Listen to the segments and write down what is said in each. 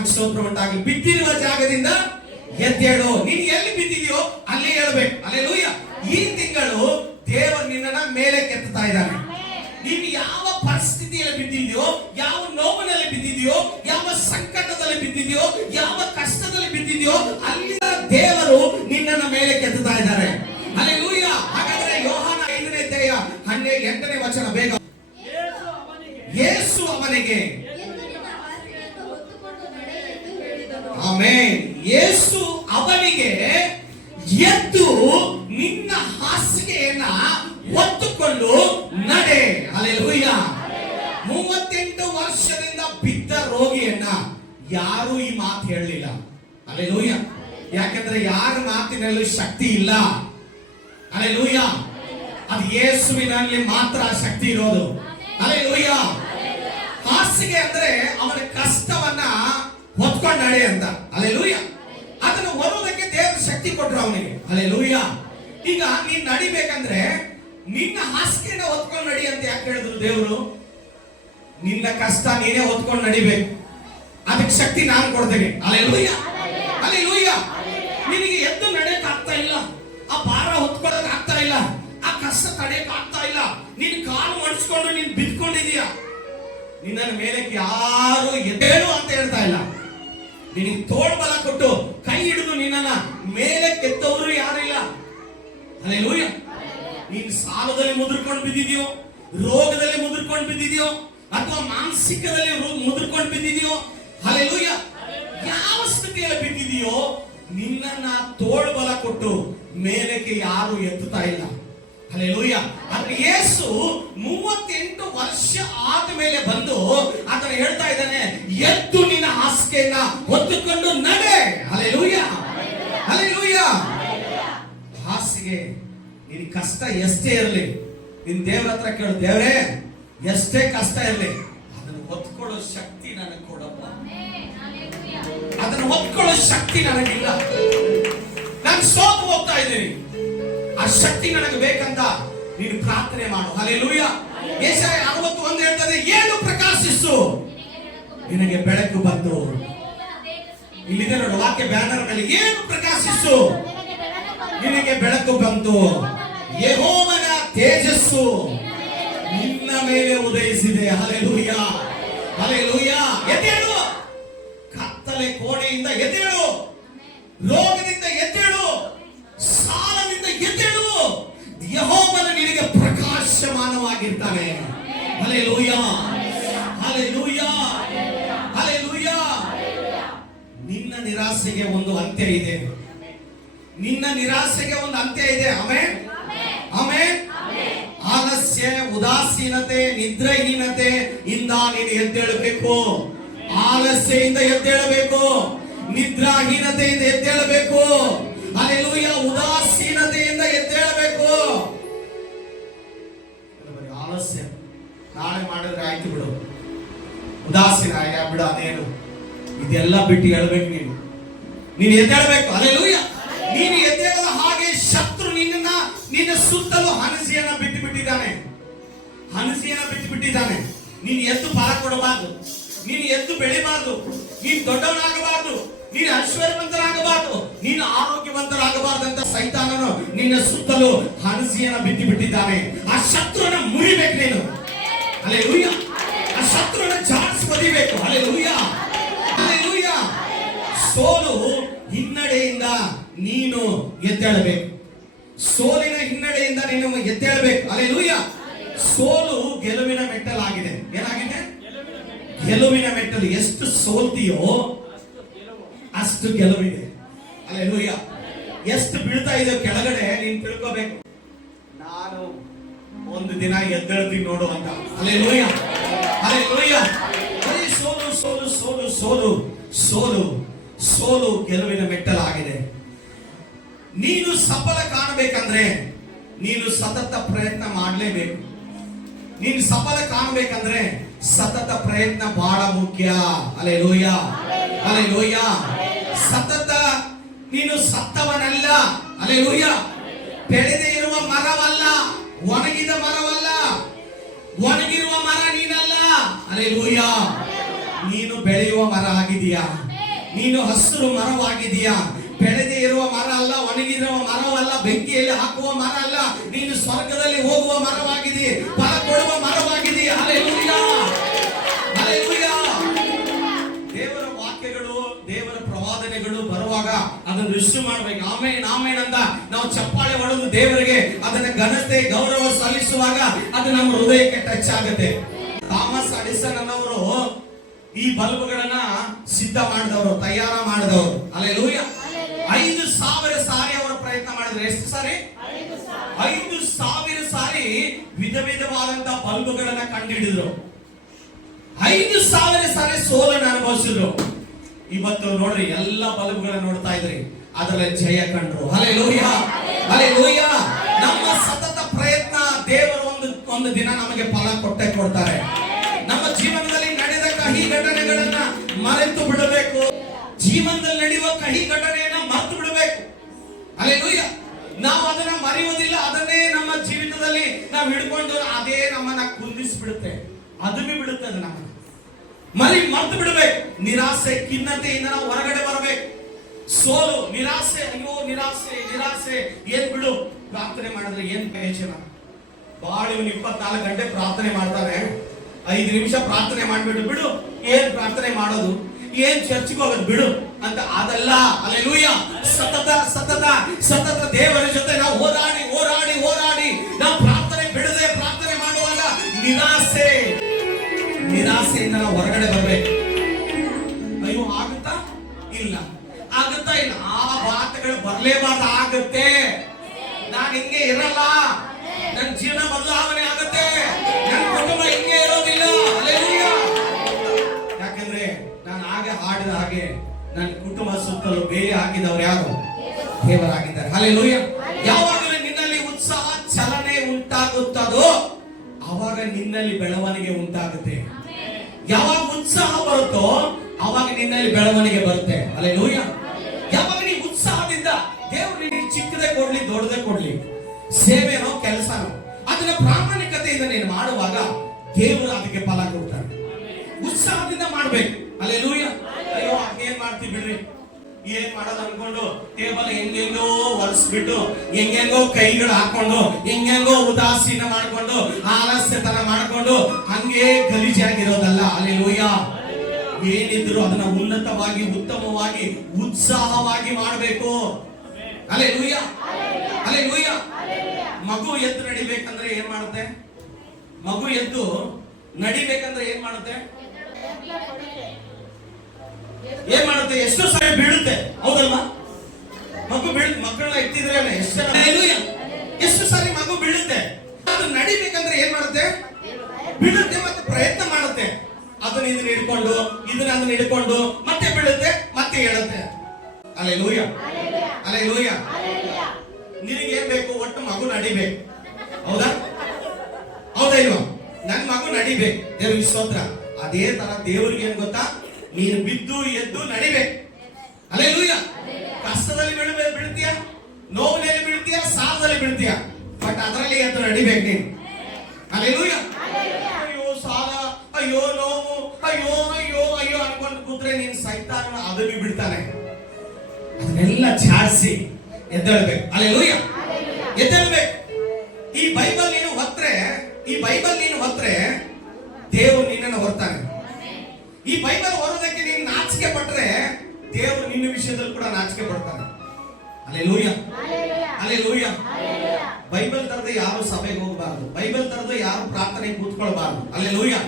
ದೇವನಾಮ ಸ್ತೋತ್ರ ಉಂಟಾಗಲಿ. ಬಿದ್ದಿರುವ ಜಾಗದಿಂದ ಎದ್ದೇಳು. ನೀನು ಎಲ್ಲಿ ಬಿದ್ದಿದೆಯೋ ಅಲ್ಲಿ ಹೇಳ್ಬೇಕು. ಹಲ್ಲೆಲೂಯ. ಈ ತಿಂಗಳು ದೇವರು ನಿನ್ನನ್ನ ಮೇಲೆ ಕೆತ್ತುತ್ತಾ ಇದ್ದಾನೆ. ನೀನು ಯಾವ ಪರಿಸ್ಥಿತಿಯಲ್ಲಿ ಬಿದ್ದಿದೆಯೋ, ಯಾವ ನೋವಿನಲ್ಲಿ ಬಿದ್ದಿದೆಯೋ, ಯಾವ ಸಂಕಟದಲ್ಲಿ ಬಿದ್ದಿದೆಯೋ, ಯಾವ ಕಷ್ಟದಲ್ಲಿ ಬಿದ್ದಿದೆಯೋ, ಅಲ್ಲಿ ದೇವರು ನಿನ್ನನ್ನ ಮೇಲೆ ಕೆತ್ತುತ್ತಾ ಇದ್ದಾರೆ. ಹಲ್ಲೆಲೂಯ. ಹಾಗಾದ್ರೆ ಯೋಹಾನ 5ನೇ ಅಧ್ಯಾಯ 8ನೇ ವಚನ ಬೇಗ. ಯೇಸು ಅವನಿಗೆ, ಆಮೆನ್, ಯೇಸು ಅವನಿಗೆ ಎದ್ದು ನಿನ್ನ ಹಾಸಿಗೆಯನ್ನ ಹೊತ್ತುಕೊಂಡು ನಡೆ. ಹಲ್ಲೆಲೂಯ. 38 ವರ್ಷದಿಂದ ಬಿದ್ದ ರೋಗಿಯನ್ನ ಯಾರು ಈ ಮಾತು ಹೇಳಲಿಲ್ಲ. ಹಲ್ಲೆಲೂಯ. ಯಾಕಂದ್ರೆ ಯಾರ ಮಾತಿನಲ್ಲೂ ಶಕ್ತಿ ಇಲ್ಲ. ಹಲ್ಲೆಲೂಯ. ಅದು ಯೇಸುವಿನಲ್ಲಿ ಮಾತ್ರ ಶಕ್ತಿ ಇರೋದು. ಹಲ್ಲೆಲೂಯ. ಹಾಸಿಗೆ ಅಂದ್ರೆ ಅವನ ಕಷ್ಟವನ್ನ ಹೊತ್ಕೊಂಡು ನಡೆ ಅಂತ. ಹಲ್ಲೆಲೂಯ. ಅದನ್ನು ಹೊರೋದಕ್ಕೆ ದೇವರು ಶಕ್ತಿ ಕೊಟ್ಟರು ಅವನಿಗೆ. ಹಲ್ಲೆಲೂಯ. ಈಗ ನೀನ್ ನಡಿಬೇಕಂದ್ರೆ ನಿನ್ನ ಹಾಸಿಗೆನ ಹೊತ್ಕೊಂಡು ನಡಿ ಅಂತ ಯಾಕೆ ಹೇಳಿದ್ರು ದೇವರು? ನಿನ್ನ ಕಷ್ಟ ನೀನೇ ಹೊತ್ಕೊಂಡು ನಡಿಬೇಕು. ಅದಕ್ಕೆ ಶಕ್ತಿ ನಾನು ಕೊಡ್ತೇನೆ. ಹಲ್ಲೆಲೂಯ. ಹಲ್ಲೆಲೂಯ. ನಿನಗೆ ಎದ್ದು ನಡೆಯಕ್ ಆಗ್ತಾ ಇಲ್ಲ, ಆ ಭಾರ ಹೊತ್ಕೊಳ್ಳಕ್ ಆಗ್ತಾ ಇಲ್ಲ, ಆ ಕಷ್ಟ ತಡೆಯಕ್ ಆಗ್ತಾ ಇಲ್ಲ, ನಿನ್ ಕಾಲು ಮಡಿಸ್ಕೊಂಡು ನೀನ್ ಬಿದ್ಕೊಂಡಿದೀಯ. ನಿನ್ನ ಮೇಲೆ ಯಾರು ಎದ್ದೇಳು ಅಂತ ಹೇಳ್ತಾ ಇಲ್ಲ. ನಿನಗೆ ತೋಳ್ಬಲ ಕೊಟ್ಟು ಕೈ ಹಿಡಿದು ನಿನ್ನನ್ನ ಮೇಲೆ ಕೆತ್ತವರು ಯಾರು ಇಲ್ಲ. ಹಲ್ಲೆಲೂಯ. ನೀನು ಸಾಲದಲ್ಲಿ ಮುದುರ್ಕೊಂಡು ಬಿದ್ದಿದೆಯೋ, ರೋಗದಲ್ಲಿ ಮುದುರ್ಕೊಂಡು ಬಿದ್ದಿದೆಯೋ, ಅಥವಾ ಮಾನಸಿಕದಲ್ಲಿ ಮುದುರ್ಕೊಂಡು ಬಿದ್ದಿದೆಯೋ, ಹಲ್ಲೆಲೂಯ, ಯಾವ ಸ್ಥಿತಿಯಲ್ಲಿ ಬಿದ್ದಿದೆಯೋ, ನಿನ್ನನ್ನ ತೋಳ್ಬಲ ಕೊಟ್ಟು ಮೇಲಕ್ಕೆ ಯಾರು ಎತ್ತುತ್ತಾ ಇಲ್ಲ. ಹಲ್ಲೆಲೂಯ. ಆದ್ರೆ ಯೇಸು 38 ವರ್ಷ ಆದ್ಮೇಲೆ ಬಂದು ಆತನ ಹೇಳ್ತಾ ಇದ್ದಾನೆ, ಎದ್ದು ನಿನ್ನ ಹಾಸಿಗೆಯನ್ನ ಹೊತ್ತುಕೊಂಡು ನಡೆ. ಹಲ್ಲೆಲೂಯ. ಹಲ್ಲೆಲೂಯ. ಹಾಸಿಗೆ ನಿನ್ ಕಷ್ಟ ಎಷ್ಟೇ ಇರಲಿ, ನಿನ್ ದೇವರ ಹತ್ರ ಕೇಳು, ದೇವರೇ ಎಷ್ಟೇ ಕಷ್ಟ ಇರಲಿ ಅದನ್ನು ಹೊತ್ಕೊಳ್ಳೋ ಶಕ್ತಿ ನನಗೆ ಕೊಡಪ್ಪ. ಅದನ್ನು ಹೊತ್ಕೊಳ್ಳೋ ಶಕ್ತಿ ನನಗಿಲ್ಲ. ನಾನು ಸೋತು ಹೋಗ್ತಾ ಇದ್ದೀನಿ, ಆ ಶಕ್ತಿ ನನಗೆ ಬೇಕಂತ ನೀನು ಪ್ರಾರ್ಥನೆ ಮಾಡು. ಹಲ್ಲೆಲೂಯ. ಯೆಶಾಯ 61 ಹೇಳ್ತದೆ, ಏನು ಪ್ರಕಾಶಿಸು, ನಿನಗೆ ಬೆಳಕು ಬಂತು. ಇಲ್ಲಿದೆ ನೋಡು ವಾಕ್ಯ ಬ್ಯಾನರ್ ಮೇಲೆ, ಏನು ಪ್ರಕಾಶಿಸು, ನಿನಗೆ ಬೆಳಕು ಬಂತು. ಯೆಹೋವನ ತೇಜಸ್ಸು ನಿನ್ನ ಮೇಲೆ ಉದಯಿಸಿದೆ. ಹಲ್ಲೆಲೂಯ. ಹಲ್ಲೆಲೂಯ. ಎದ್ದೇಳು, ಕತ್ತಲೆ ಕೋಣೆಯಿಂದ ಎದ್ದೇಳು, ರೋಗದಿಂದ ಎದ್ದೇಳು, ಸಾಲದಿಂದ ಎದ್ದೇಳು. ಯೆಹೋವನು ನಿನಗೆ ಪ್ರಕಾಶಮಾನವಾಗಿರ್ತಾನೆ. ಹಲ್ಲೆಲೂಯ. ಹಲ್ಲೆಲೂಯ. ಹಲ್ಲೆಲೂಯ. ನಿನ್ನ ನಿರಾಸೆಗೆ ಒಂದು ಅಂತ್ಯ ಇದೆ. ನಿನ್ನ ನಿರಾಸೆಗೆ ಒಂದು ಅಂತ್ಯ ಇದೆ. ಆಮೆನ್. ಆಮೆನ್. ಆಲಸ್ಯ, ಉದಾಸೀನತೆ, ನಿದ್ರಾಹೀನತೆ ಇಂದ ನೀನು ಎದ್ದೇಳಬೇಕು. ಆಲಸ್ಯದಿಂದ ಎದ್ದೇಳಬೇಕು, ನಿದ್ರಾಹೀನತೆಯಿಂದ ಎದ್ದೇಳಬೇಕು. ಹಲ್ಲೆಲೂಯ. ಉದಾಸೀನತೆಯಿಂದ ಎದ್ದೇಳಬೇಕು. ಆಲಸ್ಯ ನಾಳೆ ಮಾಡಿದ್ರೆ ಆಯ್ತು ಬಿಡು, ಉದಾಸೀನ ಬಿಡು, ಅದೇನು, ಇದೆಲ್ಲ ಬಿಟ್ಟು ಹೇಳ್ಬೇಕು. ನೀನು ಎದ್ದೇಳಬೇಕು. ಹಲ್ಲೆಲೂಯ. ನೀನು ಎದ್ದೇಳದ ಹಾಗೆ ಶತ್ರು ನಿನ್ನ ಸುತ್ತಲೂ ಹನಸಿಯನ್ನ ಬಿಟ್ಟು ಬಿಟ್ಟಿದ್ದಾನೆ. ಹನಸಿಯನ್ನ ಬಿಟ್ಟು ಬಿಟ್ಟಿದ್ದಾನೆ. ನೀನು ಎದ್ದು ಫಲ ಕೊಡಬಾರ್ದು, ನೀನು ಎದ್ದು ಬೆಳಿಬಾರ್ದು, ನೀನು ದೊಡ್ಡವನಾಗಬಾರ್ದು, ನೀನು ಐಶ್ವರ್ಯವಂತರಾಗಬಾರ್ದು, ನೀನು ಆರೋಗ್ಯವಂತರಾಗಬಾರ್ದು ಅಂತ ಸೈತಾನನು ನಿನ್ನ ಸುತ್ತಲೂ ಹನಸಿಯನ್ನ ಬಿಟ್ಟು ಬಿಟ್ಟಿದ್ದಾನೆ. ಆ ಶತ್ರುನ ಮುರಿಬೇಕು ನೀನು. ಹಲ್ಲೆಲೂಯ. ಆ ಶತ್ರುನ ಜಾಡ್ಸ್ ಬದಿಬೇಕು. ಹಲ್ಲೆಲೂಯ. ಹಲ್ಲೆಲೂಯ. ಸೋಲು ಹಿನ್ನಡೆಯಿಂದ ನೀನು ಎದ್ದೇಳಬೇಕು. ಸೋಲಿನ ಹಿನ್ನಡೆಯಿಂದ ನೀನು ಎದ್ದೇಳಬೇಕು. ಹಲ್ಲೆಲೂಯ. ಸೋಲು ಗೆಲುವಿನ ಮೆಟ್ಟಲಾಗಿದೆ. ಏನಾಗಿದೆ? ಗೆಲುವಿನ ಮೆಟ್ಟಲು. ಎಷ್ಟು ಸೋಲ್ತೀಯೋ ಅಷ್ಟು ಗೆಲುವಿದೆ. ಹಲ್ಲೆಲೂಯ. ಎಷ್ಟು ಬೀಳ್ತಾ ಇದೆಯೋ ಕೆಳಗಡೆ ನೀನು ತಿಳ್ಕೋಬೇಕು, ನಾನು ಒಂದು ದಿನ ಎದ್ದೇಳ್ತೀನಿ ನೋಡು ಅಂತ. ಹಲ್ಲೆಲೂಯ. ಹಲ್ಲೆಲೂಯ. ಸೋಲು ಸೋಲು ಸೋಲು ಸೋಲು ಸೋಲು ಸೋಲು ಗೆಲುವಿನ ಮೆಟ್ಟಲಾಗಿದೆ. ನೀನು ಸಫಲ ಕಾಣಬೇಕಂದ್ರೆ ನೀನು ಸತತ ಪ್ರಯತ್ನ ಮಾಡಲೇಬೇಕು. ನೀನು ಸಫಲ ಕಾಣಬೇಕಂದ್ರೆ ಸತತ ಪ್ರಯತ್ನ ಬಹಳ ಮುಖ್ಯ. ಹಲ್ಲೆಲೂಯ. ಹಲ್ಲೆಲೂಯ. ಸತತ ನೀನು ಸತ್ತವನಲ್ಲ. ಹಲ್ಲೆಲೂಯ. ಬೆಳೆದೇ ಇರುವ ಮರವಲ್ಲ, ಒಣಗಿದ ಮರವಲ್ಲ, ಒಣಗಿರುವ ಮರ ನೀನಲ್ಲ. ಹಲ್ಲೆಲೂಯ. ನೀನು ಬೆಳೆಯುವ ಮರ ಆಗಿದೀಯಾ, ನೀನು ಹಸಿರು ಮರವಾಗಿದೀಯಾ. ಬೆಳೆದೇ ಇರುವ ಮರ ಅಲ್ಲ, ಒಣಗಿರುವ ಮರವಲ್ಲ, ಬೆಂಕಿಯಲ್ಲಿ ಹಾಕುವ ಮರ ಅಲ್ಲ. ನೀನು ಸ್ವರ್ಗದಲ್ಲಿ ಹೋಗುವ ಮರವಾಗಿದಿ, ಫಲ ಕೊಡುವ ಮರವಾಗಿದಿ. Hallelujah, hallelujah. ದೇವರ ವಾಕ್ಯಗಳು, ದೇವರ ಪ್ರವಾದನೆಗಳು ಬರುವಾಗ ಅದನ್ನು ರಿಸೀವ್ ಮಾಡ್ಬೇಕು. ಆಮೇನ್ ಆಮೇನ್ ಅಂತ ನಾವು ಚಪ್ಪಾಳೆ ಹೊಡೆದು ದೇವರಿಗೆ ಅದನ್ನ ಘನತೆ ಗೌರವ ಸಲ್ಲಿಸುವಾಗ ಅದು ನಮ್ಮ ಹೃದಯಕ್ಕೆ ಟಚ್ ಆಗುತ್ತೆ. ಥಾಮಸ್ ಅಡಿಸನ್ ಅನ್ನೋರು ಈ ಬಲ್ಬ್ಗಳನ್ನ ಸಿದ್ಧ ಮಾಡಿದವರು, ತಯಾರ ಮಾಡಿದವರು. ಹಲ್ಲೆಲೂಯಾ. 5,000 ಸಾರಿ ಅವರು ಪ್ರಯತ್ನ ಮಾಡಿದ್ರು. ಎಷ್ಟು ಸಾರಿ? 5,000 ಸಾರಿ ವಿಧ ವಿಧವಾದಂತ ಬಲ್ಬ್ಗಳನ್ನ ಕಂಡುಹಿಡಿದ್ರು. 5,000 ಸಾರಿ ಸೋಲನ್ನು ಅನುಭವಿಸಿದ್ರು. ಇವತ್ತು ನೋಡ್ರಿ, ಎಲ್ಲ ಬಲ್ಬ್ಗಳನ್ನ ನೋಡ್ತಾ ಇದ್ರಿ, ಅದರಲ್ಲಿ ಜಯ ಕಂಡ್ರು. Hallelujah, hallelujah. ನಮ್ಮ ಸತತ ಪ್ರಯತ್ನ ದೇವರು ಒಂದು ದಿನ ನಮಗೆ ಫಲ ಕೊಟ್ಟೆ ಕೊಡ್ತಾರೆ. ನಮ್ಮ ಜೀವನದಲ್ಲಿ ನಡೆದ ಕಹಿ ಘಟನೆಗಳನ್ನ ಮರೆತು ಬಿಡಬೇಕು. ಜೀವನದಲ್ಲಿ ನಡೆಯುವ ಕಹಿ ಘಟನೆಯನ್ನ ಮರೆತು ಬಿಡಬೇಕು. ಹಲ್ಲೆಲೂಯಾ. ನಾವು ಅದನ್ನ ಮರೆಯುವುದಿಲ್ಲ. ಅದನ್ನೇ ನಮ್ಮ ಜೀವಿತದಲ್ಲಿ ನಾವು ಹಿಡ್ಕೊಂಡು ಅದೇ ನಮ್ಮನ್ನ ಕುಂದಿಸ್ಬಿಡುತ್ತೆ, ಅದು ಬಿಡುತ್ತೆ. ಅದು ನಮ್ಮನ್ನ ಮರೆತು ಬಿಡಬೇಕು. ನಿರಾಸೆ, ಖಿನ್ನತೆಯಿಂದ ನಾವು ಹೊರಗಡೆ ಬರಬೇಕು. ಸೋಲು, ನಿರಾಸೆ, ಅಯ್ಯೋ ನಿರಾಸೆ ನಿರಾಸೆ, ಏನ್ ಬಿಡು, ಪ್ರಾರ್ಥನೆ ಮಾಡಿದ್ರೆ ಏನ್ ಪ್ರಯೋಜನ? ಬಹಳ ಇವನು 24 ಗಂಟೆ ಪ್ರಾರ್ಥನೆ ಮಾಡ್ತಾನೆ, 5 ನಿಮಿಷ ಪ್ರಾರ್ಥನೆ ಮಾಡ್ಬಿಟ್ಟು ಬಿಡು, ಏನ್ ಪ್ರಾರ್ಥನೆ ಮಾಡೋದು, ಏನ್ ಚರ್ಚ್ಗೆ ಹೋಗೋದು ಬಿಡು ಅಂತ. ಅದಲ್ಲ. ಹಲ್ಲೆಲೂಯಾ. ಸತತ ಸತತ ಸತತ ದೇವರ ಜೊತೆ ನಾವು ಹೋರಾಡಿ ಹೋರಾಡಿ ಹೋರಾಡಿ ನಾವು ಪ್ರಾರ್ಥನೆ ಬಿಡದೆ ಪ್ರಾರ್ಥನೆ ಮಾಡುವಾಗ ನಿರಾಸೆಯಿಂದ ನಾವು ಹೊರಗಡೆ ಬರ್ಬೇಕು. ಅಯ್ಯೋ ಆಗುತ್ತಾ? ಇಲ್ಲ. ಆಗುತ್ತಾ? ಇಲ್ಲ. ಆ ಮಾತುಗಳು ಬರ್ಲೇಬಾರ್ದು. ಆಗುತ್ತೆ. ನಾನು ಹಿಂಗೆ ಇರಲ್ಲ, ನನ್ನ ಜೀವನ ಬದಲಾವಣೆ ಆಗುತ್ತೆ, ನನ್ನ ಕುಟುಂಬ ಹಿಂಗೆ ಇರೋದಿಲ್ಲ. ಹಲ್ಲೆಲೂಯಾ. ಯಾಕಂದ್ರೆ ನಾನು ಹಾಗೆ ಹಾಡಿದ ಹಾಗೆ ನನ್ನ ಕುಟುಂಬ ಸುತ್ತಲೂ ಬೇರೆ ಹಾಕಿದವರು ಯಾರು? ದೇವರಾಗಿದ್ದಾರೆ. ಹಲ್ಲೆಲೂಯಾ. ಯಾವಾಗಲೂ ನಿನ್ನಲ್ಲಿ ಉತ್ಸಾಹ ಚಲನೆ ಉಂಟಾಗುತ್ತದೋ ಆವಾಗ ನಿನ್ನಲ್ಲಿ ಬೆಳವಣಿಗೆ ಉಂಟಾಗುತ್ತೆ. ಯಾವಾಗ ಉತ್ಸಾಹ ಬರುತ್ತೋ ಆವಾಗ ನಿನ್ನಲ್ಲಿ ಬೆಳವಣಿಗೆ ಬರುತ್ತೆ. ಹಲ್ಲೆಲೂಯಾ. ಯಾವಾಗ ನೀವು ಉತ್ಸಾಹದಿಂದ, ದೇವರು ನಿನಗೆ ಚಿಕ್ಕದೇ ಕೊಡ್ಲಿ ದೊಡ್ಡದೇ ಕೊಡ್ಲಿ, ಸೇವೆನೋ ಕೆಲಸನೋ, ಅದನ್ನ ಪ್ರಾಮಾಣಿಕತೆಯಿಂದ ನೀನು ಮಾಡುವಾಗ ದೇವರು ಅದಕ್ಕೆ ಫಲ ಕೊಡ್ತಾನೆ. ಉತ್ಸಾಹದಿಂದ ಮಾಡ್ಬೇಕು. ಹಲ್ಲೆಲೂಯಾ. ಅಯ್ಯೋ ಏನ್ ಮಾಡ್ತೀವಿ ಬಿಡ್ರಿ, ಏನ್ ಮಾಡೋದು ಅನ್ಕೊಂಡು ಟೇಬಲ್ ಹೆಂಗೆಂಗೋ ಒರೆಸ್ಬಿಟ್ಟು ಹೆಂಗೆಂಗೋ ಕೈಗಳು ಹಾಕೊಂಡು ಹೆಂಗೆಂಗೋ ಉದಾಸೀನ ಮಾಡ್ಕೊಂಡು ಆಲಸ್ಯತನ ಮಾಡ್ಕೊಂಡು ಹಂಗೆ ಗಲೀಜಾಗಿರೋದಲ್ಲ. ಹಲ್ಲೆಲೂಯಾ. ಏನಿದ್ರು ಅದನ್ನ ಉನ್ನತವಾಗಿ, ಉತ್ತಮವಾಗಿ, ಉತ್ಸಾಹವಾಗಿ ಮಾಡಬೇಕು. Hallelujah, hallelujah. ಮಗು ಎದ್ದು ನಡಿಬೇಕಂದ್ರೆ ಏನ್ ಮಾಡುತ್ತೆ? ಮಗು ಎದ್ದು ನಡಿಬೇಕಂದ್ರೆ ಏನ್ ಮಾಡುತ್ತೆ? ಏನ್ ಮಾಡುತ್ತೆ? ಎಷ್ಟೋ ಸರಿ ಬೀಳುತ್ತೆ, ಹೌದಲ್ವಾ? ಮಗು ಮಕ್ಕಳನ್ನ ಎತ್ತಿದ್ರೆ ಎಷ್ಟು ಸಾರಿ ಮಗು ಬೀಳುತ್ತೆ. ಅದು ನಡಿಬೇಕಂದ್ರೆ ಏನ್ ಮಾಡುತ್ತೆ? ಬೀಳುತ್ತೆ, ಮತ್ತೆ ಪ್ರಯತ್ನ ಮಾಡುತ್ತೆ. ಅದನ್ನ ಇದನ್ನ ಹಿಡ್ಕೊಂಡು ಅದನ್ನ ಹಿಡ್ಕೊಂಡು ಮತ್ತೆ ಬೀಳುತ್ತೆ, ಮತ್ತೆ ಹೇಳುತ್ತೆ. Hallelujah, hallelujah. ನಿನಗೆ ಏನ್ ಬೇಕು? ಒಟ್ಟು ಮಗು ನಡಿಬೇಕು. ಹೌದಾ? ಹೌದಾ ಇಲ್ವಾ? ನನ್ ಮಗು ನಡಿಬೇಕು. ದೇವ್ರಿಗೆ ಸ್ತೋತ್ರ. ಅದೇ ತರ ದೇವರಿಗೆ ಏನ್ ಗೊತ್ತಾ? ನೀನು ಬಿದ್ದು ಎದ್ದು ನಡಿಬೇಕು. ಹಲ್ಲೆಲೂಯಾ. ಕಷ್ಟದಲ್ಲಿ ಬೀಳ್ತೀಯ, ನೋವಿನಲ್ಲಿ ಬೀಳ್ತೀಯ, ಸಾಲದಲ್ಲಿ ಬೀಳ್ತೀಯ, ಬಟ್ ಅದರಲ್ಲಿ ಎದ್ದು ನಡಿಬೇಕು ನೀನು. ಹಲ್ಲೆಲೂಯಾ. ಅಯ್ಯೋ ಸಾಲ, ಅಯ್ಯೋ ನೋವು, ಅಯ್ಯೋ ಅಯ್ಯೋ ಅಯ್ಯೋ ಅನ್ಕೊಂಡು ಕೂತ್ರೆ ನೀನು ಸೈತಾನ ಅದನ್ನು ಬಿಡ್ತಾನೆ. ಅದನ್ನೆಲ್ಲ ಛಾಡಿಸಿ ಎದ್ದೇಳ್ಬೇಕು. ಹಲ್ಲೆಲೂಯಾ, ಎದ್ದೇಳ್ಬೇಕು. ಈ ಬೈಬಲ್ ನೀನು ಹೊತ್ರೆ ದೇವರು ನಿನ್ನನ್ನು ಹೊರ್ತಾನೆ. ಈ ಬೈಬಲ್ ಓದೋದಕ್ಕೆ ನೀನು ನಾಚಿಕೆ ಪಟ್ರೆ ದೇವರು ನಿನ್ನ ವಿಷಯದಲ್ಲಿ ಕೂಡ ನಾಚಿಕೆ ಪಡ್ತಾನೆ. Hallelujah, hallelujah. ಬೈಬಲ್ ತರದೆ ಯಾರು ಸಭೆಗೆ ಹೋಗಬಾರದು, ಬೈಬಲ್ ತರದೆ ಯಾರು ಪ್ರಾರ್ಥನೆಗೆ ಕೂತ್ಕೊಳ್ಬಾರದು. ಹಲ್ಲೆಲೂಯಾ.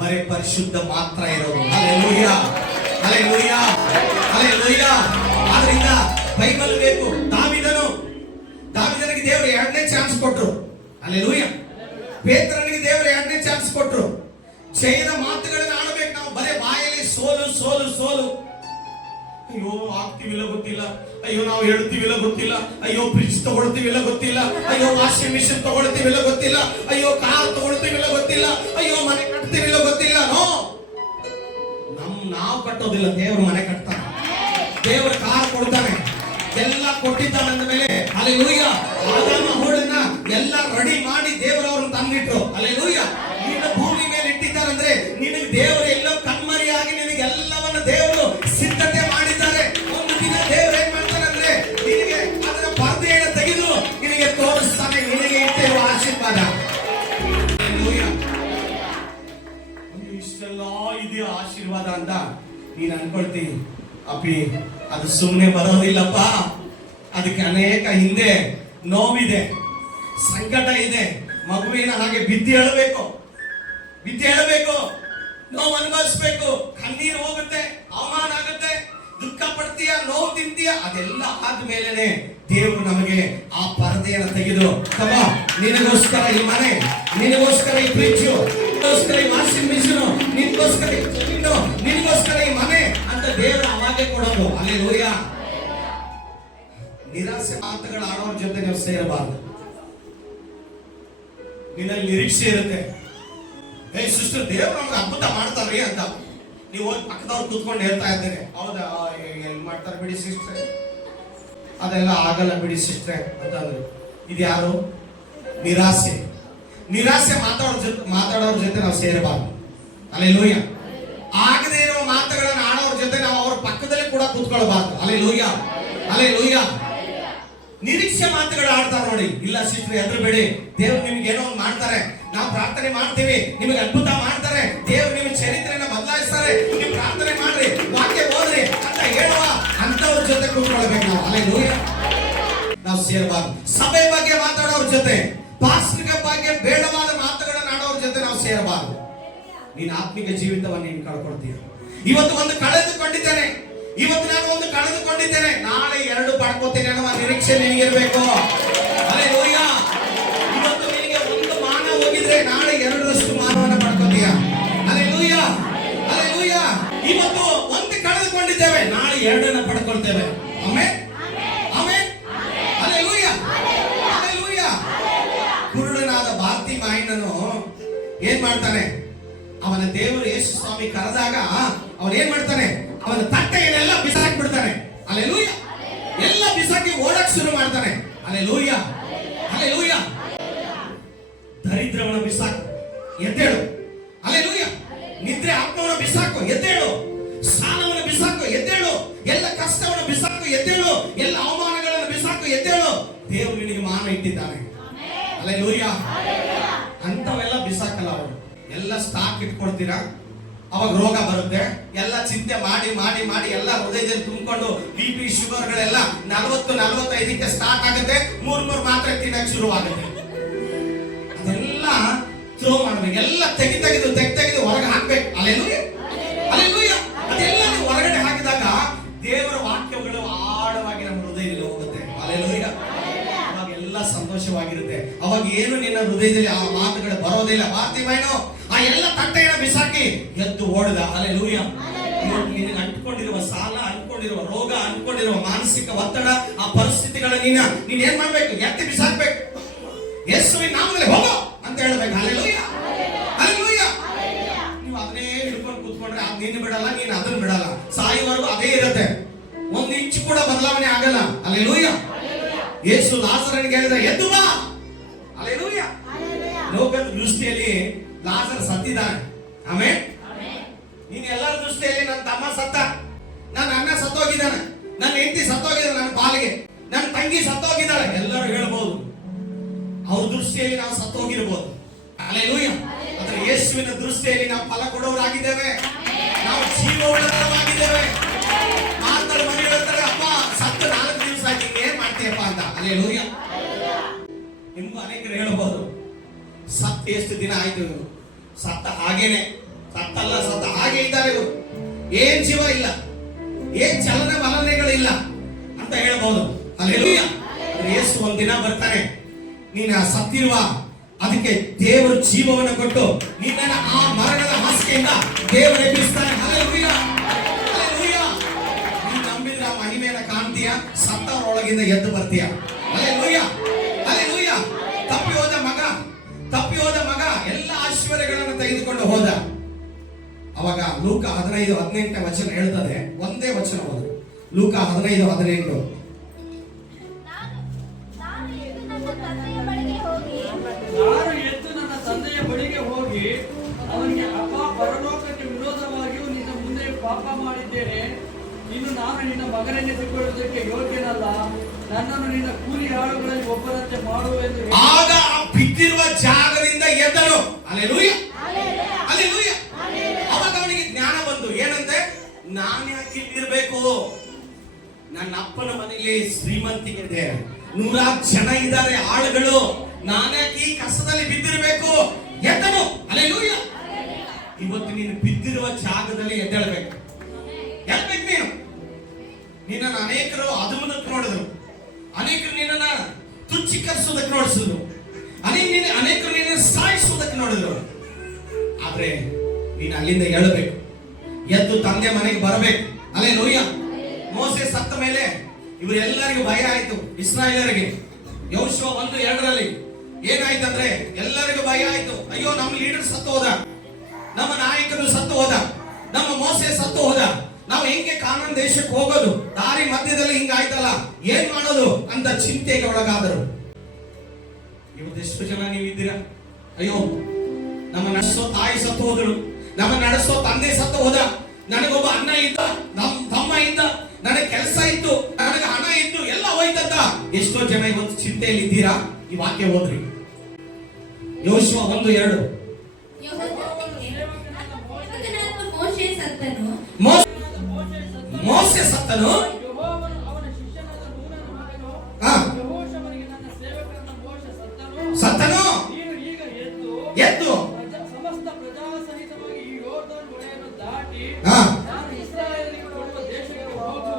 ಬರೇ ಪರಿಶುದ್ಧ ಮಾತ್ರ ಇರೋದು. Hallelujah, hallelujah, hallelujah. ಆದ್ರಿಂದ ಬೈಬಲ್ ಬೇಕು. ದಾವಿದನಿಗೆ ದೇವರು 2ನೇ ಚಾನ್ಸ್ ಕೊಟ್ರು. ಹಲ್ಲೆಲೂಯಾ. ಪೇತ್ರನಿಗೆ ದೇವರು 2ನೇ ಚಾನ್ಸ್ ಕೊಟ್ರು. ಜಯದ ಮಾತುಗಳನ್ನು ಆಡಬೇಕು ನಾವು. ಬರೇ ಬಾಯಲ್ಲಿ ಸೋಲು ಸೋಲು ಸೋಲು. ಅಯ್ಯೋ ಆಗ್ತೀವಿಲ್ಲ ಗೊತ್ತಿಲ್ಲ, ಅಯ್ಯೋ ನಾವು ಹೇಳ್ತೀವಿಲ್ಲ ಗೊತ್ತಿಲ್ಲ, ಅಯ್ಯೋ ಫ್ರಿಡ್ಜ್ ತಗೊಳ್ತೀವಿಲ್ಲ ಗೊತ್ತಿಲ್ಲ, ಅಯ್ಯೋ ವಾಷಿಂಗ್ ಮಿಷಿನ್ ತಗೊಳ್ತೀವಿಲ್ಲ ಗೊತ್ತಿಲ್ಲ, ಅಯ್ಯೋ ಕಾರ್ ತಗೊಳ್ತೀವಿಲ್ಲ ಗೊತ್ತಿಲ್ಲ, ಅಯ್ಯೋ ಮನೆ ಕಟ್ತೀವಿಲ್ಲ ಗೊತ್ತಿಲ್ಲ. ನೋ, ನಾವು ಕಟ್ಟೋದಿಲ್ಲ, ದೇವರು ಮನೆ ಕಟ್ತಾನೆ, ದೇವರು ಕಾರ್ ಕೊಡ್ತಾನೆ, ಎಲ್ಲ ಕೊಟ್ಟಿದ್ದಾನೆ. ಅಂದ ಮೇಲೆ ಹಲ್ಲೆಲೂಯಾ. ಆದಾಮ ಹೂಳನ್ನ ಎಲ್ಲ ರೆಡಿ ಮಾಡಿ ದೇವರು ಅವ್ರನ್ನ ತಂದಿಟ್ರು. ಹಲ್ಲೆಲೂಯಾ. ನಿನ್ನ ಭೂಮಿ ಮೇಲೆ ಇಟ್ಟಿದ್ದಾರಂದ್ರೆ ನಿನಗೆ ದೇವರು ಎಲ್ಲೋ ಕಣ್ಣು ನೀನ್ ಅನ್ಕೊಳ್ತಿ ಅಪ್ಪಿ ಅದು ಸುಮ್ಮನೆ ಬರೋದಿಲ್ಲಪ್ಪ, ಅದಕ್ಕೆ ಅನೇಕ ಹಿಂದೆ ನೋವಿದೆ, ಸಂಕಟ ಇದೆ. ಮಗುವಿನ ಹಾಗೆ ಬಿದ್ದು ಹೇಳಬೇಕು, ನೋವು ಅನುಭವಿಸ್ಬೇಕು, ಕಣ್ಣೀರು ಹೋಗುತ್ತೆ, ಅವಮಾನ ಆಗುತ್ತೆ, ದುಃಖ ಪಡ್ತೀಯ, ನೋವು ತಿಂತೀಯ. ಅದೆಲ್ಲ ಆದ್ಮೇಲೆ ದೇವರು ನಮಗೆ ಆ ಪರದೆಯನ್ನು ತೆಗೆದು ನಿನಗೋಸ್ಕರ ಈ ಮನೆ, ನಿನಗೋಸ್ಕರ ಈ ಫ್ರಿಡ್ಜು, ನಿನಗೋಸ್ಕರ ಈ ವಾಷಿಂಗ್ ಮಿಷಿನ್, ನಿನಗೋಸ್ಕರ ಈ ಜಮೀನು, ನಿನಗೋಸ್ಕರ ಈ ಮನೆ ಅಂತ ದೇವರು ಅವಾಗೆ ಕೊಡೋದು. ಹಲ್ಲೆಲೂಯ. ನಿರಾಸೆ ಮಾತುಗಳು ಆಡೋರ ಜೊತೆ ನೀವು ಸೇರಬಾರದು. ನಿನ್ನಲ್ಲಿ ನಿರೀಕ್ಷೆ ಇರುತ್ತೆ, ಸಿಸ್ಟರ್ ದೇವ್ರು ನಮ್ಗೆ ಅದ್ಭುತ ಮಾಡ್ತಾರ್ರಿ ಅಂತ ನೀವು ಹೋಗಿ ಪಕ್ಕದವ್ರು ಕೂತ್ಕೊಂಡು ಹೇಳ್ತಾ ಇದ್ದೇನೆ. ಹೌದಾ, ಎಲ್ಲಿ ಮಾಡ್ತಾರೆ ಬಿಡಿ ಸಿಸ್ಟ್ರೆ, ಅದೆಲ್ಲ ಆಗಲ್ಲ ಬಿಡಿ ಸಿಸ್ಟ್ರೆ ಅಂತಂದ್ರು. ಇದ್ಯಾರು? ನಿರಾಸೆ ಮಾತಾಡೋರ ಜೊತೆ ನಾವು ಸೇರಬಾರ್ದು. ಹಲ್ಲೆಲೂಯ. ಆಗದೇ ಇರುವ ಮಾತುಗಳನ್ನು ಆಡೋರ ಜೊತೆ ನಾವು ಅವ್ರ ಪಕ್ಕದಲ್ಲಿ ಕೂಡ ಕೂತ್ಕೊಳ್ಬಾರ್ದು. ಹಲ್ಲೆಲೂಯ. ನಿರೀಕ್ಷೆ ಮಾತುಗಳು ಆಡ್ತಾರೆ ನೋಡಿ. ಇಲ್ಲ ಸಿಸ್ಟ್ರೆ ಹೆದರಬೇಡಿ, ದೇವ್ರು ನಿಮ್ಗೆ ಏನೋ ಒಂದು ಮಾಡ್ತಾರೆ, ನಾವು ಪ್ರಾರ್ಥನೆ ಮಾಡ್ತೀವಿ, ನಿಮಗೆ ಅದ್ಭುತ ಮಾಡ್ತಾರೆ, ದೇವ್ರು ನಿಮ್ಮ ಚರಿತ್ರೆಯನ್ನ ಬದಲಾಯಿಸ್ತಾರೆ, ನೀವು ಪ್ರಾರ್ಥನೆ ಮಾಡ್ರಿ, ವಾಕ್ಯ ಓದ್ರಿ ಅಂತ ಹೇಳುವ ಅಂತವ್ರ ಜೊತೆ ಕೂತ್ಕೊಳ್ಬೇಕು ನಾವು. ಹಲ್ಲೆಲೂಯ. ನಾವು ಸೇರಬಾರ್ದು. ಸಭೆ ಬಗ್ಗೆ ಮಾತಾಡೋರ ಜೊತೆ, ಪಾಸ್ಟ್ರಿಕ ಬಗ್ಗೆ ಬೇಡವಾದ ಮಾತುಗಳನ್ನ ಆಡೋರ ಜೊತೆ ನಾವು ಸೇರಬಾರ್ದು. ನೀನ್ ಆತ್ಮಿಕ ಜೀವಿತವನ್ನು ನೀನು ಕಳ್ಕೊಳ್ತೀಯ. ಇವತ್ತು ಒಂದು ಕಳೆದುಕೊಂಡಿದ್ದೇನೆ, ನಾಳೆ 2 ಪಡ್ಕೋತೀನಿ ಅನ್ನುವ ನಿರೀಕ್ಷೆ ನಿನಗಿರ್ಬೇಕು. ಹಲ್ಲೆಲೂಯ. ಇವತ್ತು ನಿನಗೆ 1 ಮಾನ ಹೋಗಿದ್ರೆ ನಾಳೆ 2ರಷ್ಟು ಮಾನವನ್ನು ಪಡ್ಕೋತೀಯ. ಹಲ್ಲೆಲೂಯ. ಇವತ್ತು 1 ಕಳೆದುಕೊಂಡಿದ್ದೇವೆ, ನಾಳೆ 2 ಪಡ್ಕೊಳ್ತೇವೆ. ಆಮೆನ್. ಹಲ್ಲೆಲೂಯ. ಕುರುಡನಾದ ಬಾರ್ತಿಮಾಯನನು ಏನ್ ಮಾಡ್ತಾನೆ? ಅವನ ದೇವರು ಯೇಸು ಸ್ವಾಮಿ ಕರೆದಾಗ ಅವನು ಏನ್ ಮಾಡ್ತಾನೆ? ಅವನ ತಟ್ಟೆಯನ್ನೆಲ್ಲ ಬಿಸಾಕಿ ಬಿಡ್ತಾನೆ. ಹಲ್ಲೆಲೂಯ. ಎಲ್ಲ ಬಿಸಾಕಿ ಓಡಕ್ ಶುರು ಮಾಡ್ತಾನೆ. ಹಲ್ಲೆಲೂಯ. ದರಿದ್ರವನ್ನ ಬಿಸಾಕು, ಎದ್ದೇಳು. ಹಲ್ಲೆಲೂಯ. ನಿದ್ರೆ ಆತ್ಮವನ್ನ ಬಿಸಾಕು, ಎದ್ದೇಳು. ಸಾಲವನ್ನು ಬಿಸಾಕು, ಎದ್ದೇಳು. ಎಲ್ಲ ಕಷ್ಟವನ್ನು ಬಿಸಾಕು, ಎದ್ದೇಳು. ಎಲ್ಲ ಅವಮಾನಗಳನ್ನು ಬಿಸಾಕು, ಎದ್ದೇಳು. ದೇವರು ನಿನಗೆ ಮಾನ ಇಟ್ಟಿದ್ದಾನೆ. ಹಲ್ಲೆಲೂಯ. ಅಂತವೆಲ್ಲ ಬಿಸಾಕಲ್ಲ ಅವರು. ಎಲ್ಲ ಸ್ಟಾಕ್ ಇಟ್ಕೊಳ್ತೀರಾ, ಅವಾಗ ರೋಗ ಬರುತ್ತೆ. ಎಲ್ಲ ಚಿಂತೆ ಮಾಡಿ ಎಲ್ಲ ಹೃದಯದಲ್ಲಿ ತುಂಬಿಕೊಂಡು BP ಶುಗರ್ಗಳೆಲ್ಲ 40-45ಕ್ಕೆ ಸ್ಟಾರ್ಟ್ ಆಗುತ್ತೆ. 3 ಮಾತ್ರೆ ತಿನ್ನಕ್ಕೆ ಶುರುವಾಗುತ್ತೆ. ಅದೆಲ್ಲ ಥ್ರೋ ಮಾಡ್ಬೇಕು, ಎಲ್ಲ ತೆಗೆದು ಹೊರಗೆ ಹಾಕ್ಬೇಕು. ಹಲ್ಲೆಲೂಯ. ಅದೆಲ್ಲ ನೀವು ಹೊರಗಡೆ ಹಾಕಿದಾಗ ದೇವರ ವಾಕ್ಯಗಳು ಆಳವಾಗಿ ನಮ್ಮ ಹೃದಯದಲ್ಲಿ ಹೋಗುತ್ತೆ. ಹಲ್ಲೆಲೂಯ. ಅವಾಗ ಎಲ್ಲ ಸಂತೋಷವಾಗಿರುತ್ತೆ. ಅವಾಗ ಏನು ನಿನ್ನ ಹೃದಯದಲ್ಲಿ ಆ ಮಾತುಗಳು ಬರೋದಿಲ್ಲ. ಬಾರ್ತಿಮಾಯನು ಆ ಎಲ್ಲ ತಟ್ಟೆಯನ್ನು ಬಿಸಾಕಿ ಎದ್ದು ಓಡಿದ. ಹಲ್ಲೆಲೂಯ. ನಿನಗೆ ಅಂಟ್ಕೊಂಡಿರುವ ಸಾಲ, ಅಂಟ್ಕೊಂಡಿರುವ ರೋಗ, ಅಂಟ್ಕೊಂಡಿರುವ ಮಾನಸಿಕ ಒತ್ತಡ, ಆ ಪರಿಸ್ಥಿತಿಗಳ ನೀನ್ ಏನ್ ಮಾಡ್ಬೇಕು? ಎತ್ತಿ ಬಿಸಾಕ್ಬೇಕು. ಯೇಸುವಿನ ನಾಮದಲ್ಲಿ ಹೋಗೋ ಅಂತ ಹೇಳ್ಬೇಕು. ಹಲ್ಲೆಲೂಯ. ನೀವು ಅದನ್ನೇ ಹಿಡ್ಕೊಂಡು ಕೂತ್ಕೊಂಡ್ರೆ ಅದ್ ನಿನ್ನ ಬಿಡಲ್ಲ, ನೀನ್ ಅದನ್ನ ಬಿಡಲ್ಲ. ಸಾಯುವವರೆಗೂ ಅದೇ ಇರುತ್ತೆ. 1 ಇಂಚು ಕೂಡ ಬದಲಾವಣೆ ಆಗಲ್ಲ. ಹಲ್ಲೆಲೂಯ. ಯೇಸು ಲಾಜರನಿಗೆ ಹೇಳಿದ, ಎದ್ದು ಬಾ. ಹಲ್ಲೆಲೂಯ. ಲೋಕದ ದೃಷ್ಟಿಯಲ್ಲಿ ಲಾಜರ್ ಸತ್ತಿದ್ದಾನೆ. ಆಮೆನ್. ನೀನ್ ಎಲ್ಲರ ದೃಷ್ಟಿಯಲ್ಲಿ ನನ್ನ ತಮ್ಮ ಸತ್ತ, ನನ್ನ ಅಣ್ಣ ಸತ್ತೋಗಿದ್ದಾನೆ, ನನ್ನ ಹೆಂಡತಿ ಸತ್ತೋಗಿದ್ದಾಳೆ, ನನ್ನ ಪಾಲಿಗೆ ನನ್ನ ತಂಗಿ ಸತ್ತೋಗಿದ್ದಾಳೆ, ಎಲ್ಲರೂ ಹೇಳ್ಬೋದು. ಅವ್ರ ದೃಷ್ಟಿಯಲ್ಲಿ ನಾವು ಸತ್ತೋಗಿರ್ಬೋದು. ಹಲ್ಲೆಲೂಯ. ಆದ್ರೆ ಯೇಸುವಿನ ದೃಷ್ಟಿಯಲ್ಲಿ ನಾವು ಫಲ ಕೊಡೋರಾಗಿದ್ದೇವೆ. ನಾವು ಜೀವವುಳ್ಳವರಾಗಿದ್ದೇವೆ. ಮಾತಲ್ಲಿ ಮನೆ ಹೇಳ್ತಾರೆ, ಅಪ್ಪ ಸತ್ತ 4 ದಿವಸ ಆಯ್ತು, ಏನ್ ಮಾಡ್ತೀಯಪ್ಪ ಅಂತ. ಹಲ್ಲೆಲೂಯ. ನಿಮ್ಗೂ ಅನೇಕರು ಹೇಳ್ಬೋದು, ಸತ್ತ ಎಷ್ಟು ದಿನ ಆಯ್ತು, ಸತ್ತ ಹಾಗೇನೆ, ಸತ್ತ ಹಾಗೆ ಇದ್ದಾರೆ ಇವರು, ಏನ್ ಜೀವ ಇಲ್ಲ, ಏನ್ ಚಲನ ವಲನೆಗಳಿಲ್ಲ ಅಂತ ಹೇಳ್ಬಹುದು. ಹಲ್ಲೆಲೂಯ. ಯೇಸು ಒಂದಿನ ಬರ್ತಾನೆ, ನೀನ ಸತ್ತಿರುವ ಅದಕ್ಕೆ ದೇವರು ಜೀವವನ್ನು ಕೊಟ್ಟು ನಿನ್ನ ಆ ಮರಣದ ಹಾಸಿಗೆಯಿಂದ ದೇವರು ಎಬ್ಬಿಸ್ತಾನೆ. ಹಲ್ಲೆಲೂಯ. ನೀನು ನಂಬಿದ್ರೆ ಆ ಮಹಿಮೆಯನ್ನು ಕಾಣ್ತೀಯ, ಸತ್ತವರೊಳಗಿಂದ ಎದ್ದು ಬರ್ತೀಯ. ಹಲ್ಲೆಲೂಯ. ತಪ್ಪಿ ಹೋದ ಮಗ ಎಲ್ಲ ಐಶ್ವರ್ಯಗಳನ್ನು ತೆಗೆದುಕೊಂಡು ಹೋದ. ಅವಾಗ ಲೂಕ 15:18 ವಚನ ಹೇಳ್ತದೆ. ಒಂದೇ ವಚನ ಹೋದ. ಲೂಕ 15:18. ನಾನು ಎದ್ದು ನನ್ನ ತಂದೆಯ ಬಳಿಗೆ ಹೋಗಿ ಅವನಿಗೆ, ಅಪ್ಪ, ಪರಲೋಕಕ್ಕೆ ವಿರೋಧವಾಗಿಯೂ ನಿನ್ನ ಮುಂದೆ ಪಾಪ ಮಾಡಿದ್ದೇನೆ. ಇನ್ನು ನಾನು ನಿನ್ನ ಮಗನೆನ್ನಿಸಿಕೊಳ್ಳುವುದಕ್ಕೆ ಯೋಗ್ಯನಲ್ಲ. ನನ್ನನ್ನು ನಿನ್ನ ಕೂಲಿ ಆಳುಗಳಲ್ಲಿ ಒಬ್ಬರಂತೆ ಮಾಡುವೆಂದು ಆಗ ಬಿದ್ದಿರುವ ಜಾಗದಿಂದ ಎದ್ದನು. ಹಲ್ಲೆಲೂಯ. ಅವಾಗ ಅವನಿಗೆ ಜ್ಞಾನ ಬಂತು. ಏನಂತೆ? ನಾನು ಯಾಕೆ ಇಲ್ಲಿರ್ಬೇಕು? ನನ್ನ ಅಪ್ಪನ ಮನೆಯಲ್ಲಿ ಶ್ರೀಮಂತಿಕೆ ಇದೆ, 100 ಜನ ಇದ್ದಾರೆ ಆಳುಗಳು, ನಾನ್ಯಾಕೆ ಈ ಕಸದಲ್ಲಿ ಬಿದ್ದಿರಬೇಕು? ಎದ್ದನು. ಹಲ್ಲೆಲೂಯಾ. ಇವತ್ತು ನೀನು ಬಿದ್ದಿರುವ ಜಾಗದಲ್ಲಿ ಎದ್ದೇಳಬೇಕು. ಎದ್ದೇಳಬೇಕು. ನಿನ್ನನ್ನು ಅನೇಕರು ಅಧಮನಕ್ಕೆ ನೋಡಿದ್ರು, ಅನೇಕರು ನಿನ್ನನ್ನ ತುಚ್ಛೀಕರಿಸುವುದಕ್ಕೆ ನೋಡಿಸಿದ್ರು, ಅನೇಕರು ನಿನ್ನನ್ನು ಸಾಯಿಸುವುದಕ್ಕೆ ನೋಡಿದ್ರು. ಆದ್ರೆ ನೀನು ಅಲ್ಲಿಂದ ಹೇಳಬೇಕು, ಎದ್ದು ತಂದೆ ಮನೆಗೆ ಬರಬೇಕು. ಹಲ್ಲೆಲೂಯಾ. ಮೋಸೆ ಸತ್ತ ಮೇಲೆ ಇವರೆಲ್ಲರಿಗೂ ಭಯ ಆಯ್ತು, ಇಸ್ರಾಯೇಲರಿಗೆ. ಯೆಹೋಶುವ 1:2 ಏನಾಯ್ತಂದ್ರೆ ಎಲ್ಲರಿಗೂ ಭಯ ಆಯ್ತು. ಅಯ್ಯೋ, ನಮ್ಮ ಲೀಡರ್ ಸತ್ತು ಹೋದ, ನಮ್ಮ ನಾಯಕರು ಸತ್ತು ಹೋದ, ನಮ್ಮ ಮೋಸೆ ಸತ್ತು ಹೋದ, ನಾವು ಹೆಂಗೆ ಕಾನಾನ್ ದೇಶಕ್ಕೆ ಹೋಗೋದು? ದಾರಿ ಮಧ್ಯದಲ್ಲಿ ಹಿಂಗಾಯ್ತಲ್ಲ, ಏನ್ ಮಾಡೋದು ಅಂತ ಚಿಂತೆಗೆ ಒಳಗಾದರು. ಇವತ್ತೆಷ್ಟು ಜನ ನೀವಿದ್ದೀರಾ? ಅಯ್ಯೋ, ನಮ್ಮ ನಡೆಸೋ ತಾಯಿ ಸತ್ತು ಹೋದಳು, ನಮ್ಮ ನಡೆಸೋ ತಂದೆ ಸತ್ತು ಹೋದ, ನನಗೊಬ್ಬ ಅಣ್ಣ ಇದ್ದ, ನಮ್ಮ ತಮ್ಮ ಇದ್ದ, ನನಗೆ ಕೆಲಸ ಇತ್ತು, ನನಗೆ ಹಣ ಇತ್ತು, ಎಲ್ಲ ಹೋಯ್ತಂತ ಎಷ್ಟೋ ಜನ ಇವತ್ತು ಚಿಂತೆಯಲ್ಲಿ ಇದ್ದೀರಾ? ಈ ವಾಕ್ಯ ಓದ್ರಿ. ಯೆಹೋಶುವ 1:2. ಮೋಸೆ ಸತ್ತನು, ಸತ್ತನು, ಎದ್ದು ಸಮಸ್ತ ಪ್ರಜಾ ಸಹಿತವಾಗಿ ಈ ಯೋರ್ದಾನ್ ಹೊಳೆಯನ್ನು ದಾಟಿ ಇಸ್ರಾಯೇಲಿಗೆ ಕೊಡುವ ದೇಶಕ್ಕೆ ಹೋಗು.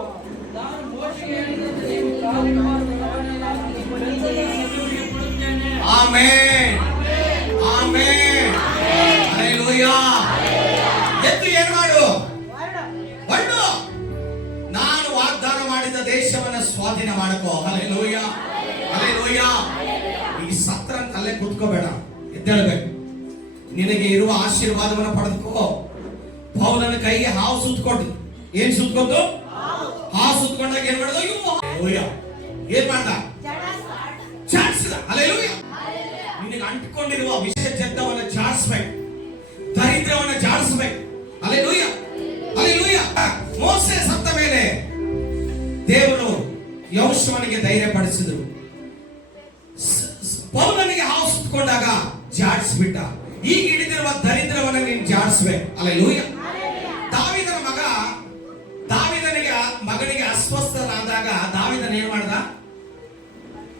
ನಾನು ಮೋಶೆಗೆ ಹೇಳಿದಂತೆ ನೀವು ಕಾರ್ಯಮಾಡಲು ಕೊಡುತ್ತೇನೆ. Amen, amen, hallelujah. ಎದ್ದು ಏನ್ ಮಾಡು? ಹೊರಡು. ನಾನು ವಾಗ್ದಾನ ಮಾಡಿದ ದೇಶವನ್ನ ಸ್ವಾಧೀನ ಮಾಡ್ಕೋ. Hallelujah, hallelujah. ಈ ಸತ್ರ ಅಲ್ಲೇ ಕೂತ್ಕೋಬೇಡ, ಎದ್ದೇಳಬೇಕು. ನಿನಗೆ ಇರುವ ಆಶೀರ್ವಾದವನ್ನು ಪಡೆದುಕೋ. ಪೌಲನ ಕೈಗೆ ಹಾವು ಸುತ್ತಕೊಂಡು, ಏನ್ ಸುತ್ತಕೊಂಡು? ಹಾವು ಸುತ್ತಕೊಂಡಾಗ ಏನ್ ಮಾಡ್ದ? ಹಲ್ಲೆಲೂಯಾ. ಏನ್ ಮಾಡ್ದ? ಚಾಡಿಸಿದ. ಹಲ್ಲೆಲೂಯಾ. ನಿನಗೆ ಅಂಟಿಕೊಂಡಿರುವ ವಿಷ ಜಗ್ಗವನ್ನು ಜಾಡಿಸ್ಬೇಕು, ದರಿದ್ರವನ್ನ ಜಾಡಿಸ್ಬೇಕು. Hallelujah, hallelujah. ಮೋಸೆ ಸತ್ತ ಮೇಲೆ ದೇವರು ಯೆಹೋಶುವನಿಗೆ ಧೈರ್ಯ ಪಡಿಸಿದರು. ಪೌಲನಿಗೆ ಹಾವು ಸುತ್ತಕೊಂಡಾಗ ಜಾಡಿಸ್ಬಿಟ್ಟ. ಈಗ ಹಿಡಿದಿರುವ ದರಿದ್ರವನ್ನ ನೀನು ಜಾಡಿಸ್ಬೇಕು. ಹಲ್ಲೆಲೂಯಾ. ದಾವೀದನ ಮಗನಿಗೆ ಅಸ್ವಸ್ಥನಾದಾಗ ದಾವೀದನ ಏನ್ ಮಾಡ್ದ?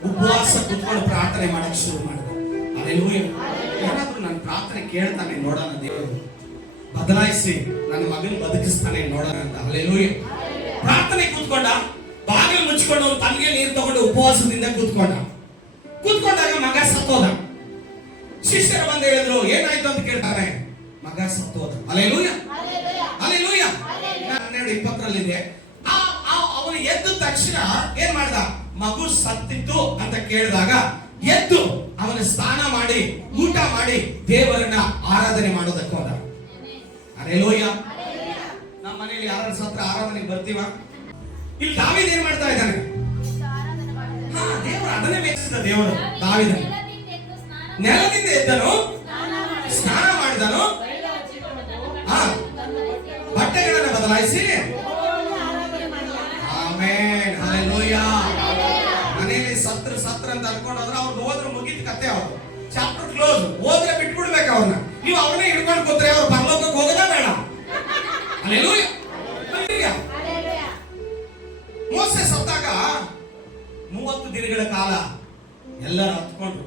ಉಪವಾಸ ಕುತ್ಕೊಂಡು ಪ್ರಾರ್ಥನೆ ಮಾಡಕ್ ಶುರು ಮಾಡಿದ. ಹಲ್ಲೆಲೂಯಾ. ಏನಾದ್ರೂ ನನ್ನ ಪ್ರಾರ್ಥನೆ ಕೇಳ್ತಾನೆ ನೋಡೋಣ, ದೇವರು ಬದಲಾಯಿಸಿ ನನ್ನ ಮಗನ ಬದುಕಿಸ್ತಾನೆ ನೋಡೋಣ ಅಂತ. ಹಲ್ಲೆಲೂಯಾ. ಪ್ರಾರ್ಥನೆ ಕೂತ್ಕೊಂಡ, ಬಾಗಿಲು ಮುಚ್ಕೊಂಡು ತನ್ಗೆ ನೀರು ತಗೊಂಡು ಉಪವಾಸದಿಂದ ಕೂತ್ಕೊಂಡಾಗ ಮಗ ಸತ್ತೋದ. ಶಿಷ್ಯರು ಬಂದು ಹೇಳಿದ್ರು, ಏನಾಯ್ತು ಅಂತ ಕೇಳ್ತಾರೆ. ಮಗ ಸತ್ತೋದ. Hallelujah, hallelujah. 12:20 ಅವನು ಎದ್ದ ತಕ್ಷಣ ಏನ್ ಮಾಡ್ದ? ಮಗು ಸತ್ತಿತ್ತು ಅಂತ ಕೇಳಿದಾಗ ಎದ್ದು ಅವನ ಸ್ನಾನ ಮಾಡಿ ಊಟ ಮಾಡಿ ದೇವರನ್ನ ಆರಾಧನೆ ಮಾಡೋದಕ್ಕೆ ಹೋದ. ಹಲ್ಲೆಲೂಯಾ. ನಮ್ಮ ಮನೆಯಲ್ಲಿ ಯಾರು ಸತ್ರ ಆರಾಧನೆಗೆ ಬರ್ತೀವ? ಇಲ್ಲಿ ದಾವೀದ ಏನ್ ಮಾಡ್ತಾ ಇದ್ದಾನೆ? ದೇವರು ಅದನ್ನೇ ಮೆಚ್ಚಿದ. ದೇವರು ದಾವೀದ ನೆಲದಿಂದ ಎದ್ದನು, ಸ್ನಾನ ಮಾಡಿದನು, ಬಟ್ಟೆಗಳನ್ನು ಬದಲಾಯಿಸಿ, ಆಮೆನ್, ಹಲ್ಲೆಲೂಯಾ. ಮನೆಯಲ್ಲಿ ಸತ್ರ ಅಂತ ಅನ್ಕೊಂಡು ಹೋದ್ರೆ ಅವ್ರು ಹೋದ್ರೆ ಮುಗಿದ ಕತೆ, ಅವ್ರು ಚಾಪ್ಟರ್ ಕ್ಲೋಸ್. ಹೋದ್ರೆ ಬಿಟ್ಬಿಡ್ಬೇಕು ಅವ್ರನ್ನ. ನೀವು ಅವನೇ ಹಿಡ್ಕೊಂಡು ಕೂತ್ರೆ ಅವ್ರು ಪರಲೋಕಕ್ಕೆ ಹೋಗೋದ ಬೇಡ. ಹಲ್ಲೆಲೂಯಾ. ಮೋಸೆ ಸತ್ತಾಗ 30 ದಿನಗಳ ಕಾಲ ಎಲ್ಲರೂ ಹತ್ಕೊಂಡ್ರು,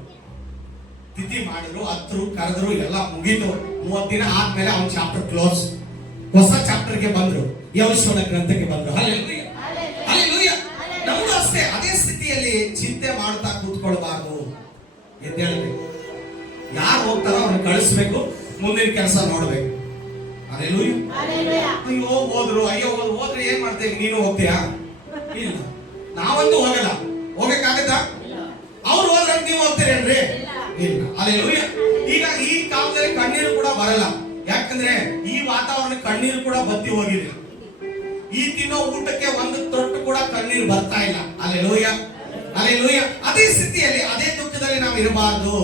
ತಿಥಿ ಮಾಡಿದ್ರು, ಹತ್ರು, ಕರೆದ್ರು, ಎಲ್ಲ ಮುಗೀತು. 30 ದಿನ ಆದ್ಮೇಲೆ ಅವನ ಚಾಪ್ಟರ್ ಕ್ಲೋಸ್. ಹೊಸ ಚಾಪ್ಟರ್ಗೆ ಬಂದ್ರು, ಯೆಹೋಶುವನ ಗ್ರಂಥಕ್ಕೆ ಬಂದ್ರು. Hallelujah, hallelujah. ನಮಗೂ ಅಷ್ಟೇ ಅದೇ ಸ್ಥಿತಿಯಲ್ಲಿ ಚಿಂತೆ ಮಾಡ್ತಾ ಕೂತ್ಕೊಳ್ಬಾರ್ದು, ಎದ್ದೇಳಬೇಕು. ಯಾರು ಹೋಗ್ತಾರೋ ಅವ್ರನ್ನ ಕಳಿಸ್ಬೇಕು, ಮುಂದಿನ ಕೆಲಸ ನೋಡ್ಬೇಕು. ಹಲ್ಲೆಲೂಯಾ. ಅಯ್ಯೋ ಹೋದ್ರು, ಹೋದ್ರೆ ಏನ್ ಮಾಡ್ತೇವೆ? ನೀನು ಹೋಗ್ತೀಯಾ? ಇಲ್ಲ, ನಾವಂತೂ ಹೋಗಲ್ಲ. ಹೋಗಕ್ಕಾಗತ್ತಾ? ಅವ್ರು ಹೋದ್ರೆ ನೀವು ಹೋಗ್ತೀರೇನ್ರಿ? ಇಲ್ಲ. ಹಲ್ಲೆಲೂಯಾ. ಈಗ ಈ ಕಾಲದಲ್ಲಿ ಕಣ್ಣೀರು ಕೂಡ ಬರಲ್ಲ. ಯಾಕಂದ್ರೆ ಈ ವಾತಾವರಣ ಕಣ್ಣೀರು ಕೂಡ ಬತ್ತಿ ಹೋಗಿದೆ. ಈ ತಿನ್ನೋ ಊಟಕ್ಕೆ ಒಂದು ತೊಟ್ಟು ಕೂಡ ಕಣ್ಣೀರು ಬರ್ತಾ ಇಲ್ಲ. Hallelujah, hallelujah. ಅದೇ ಸ್ಥಿತಿಯಲ್ಲಿ, ಅದೇ ದುಃಖದಲ್ಲಿ ನಾವು ಇರಬಾರ್ದು.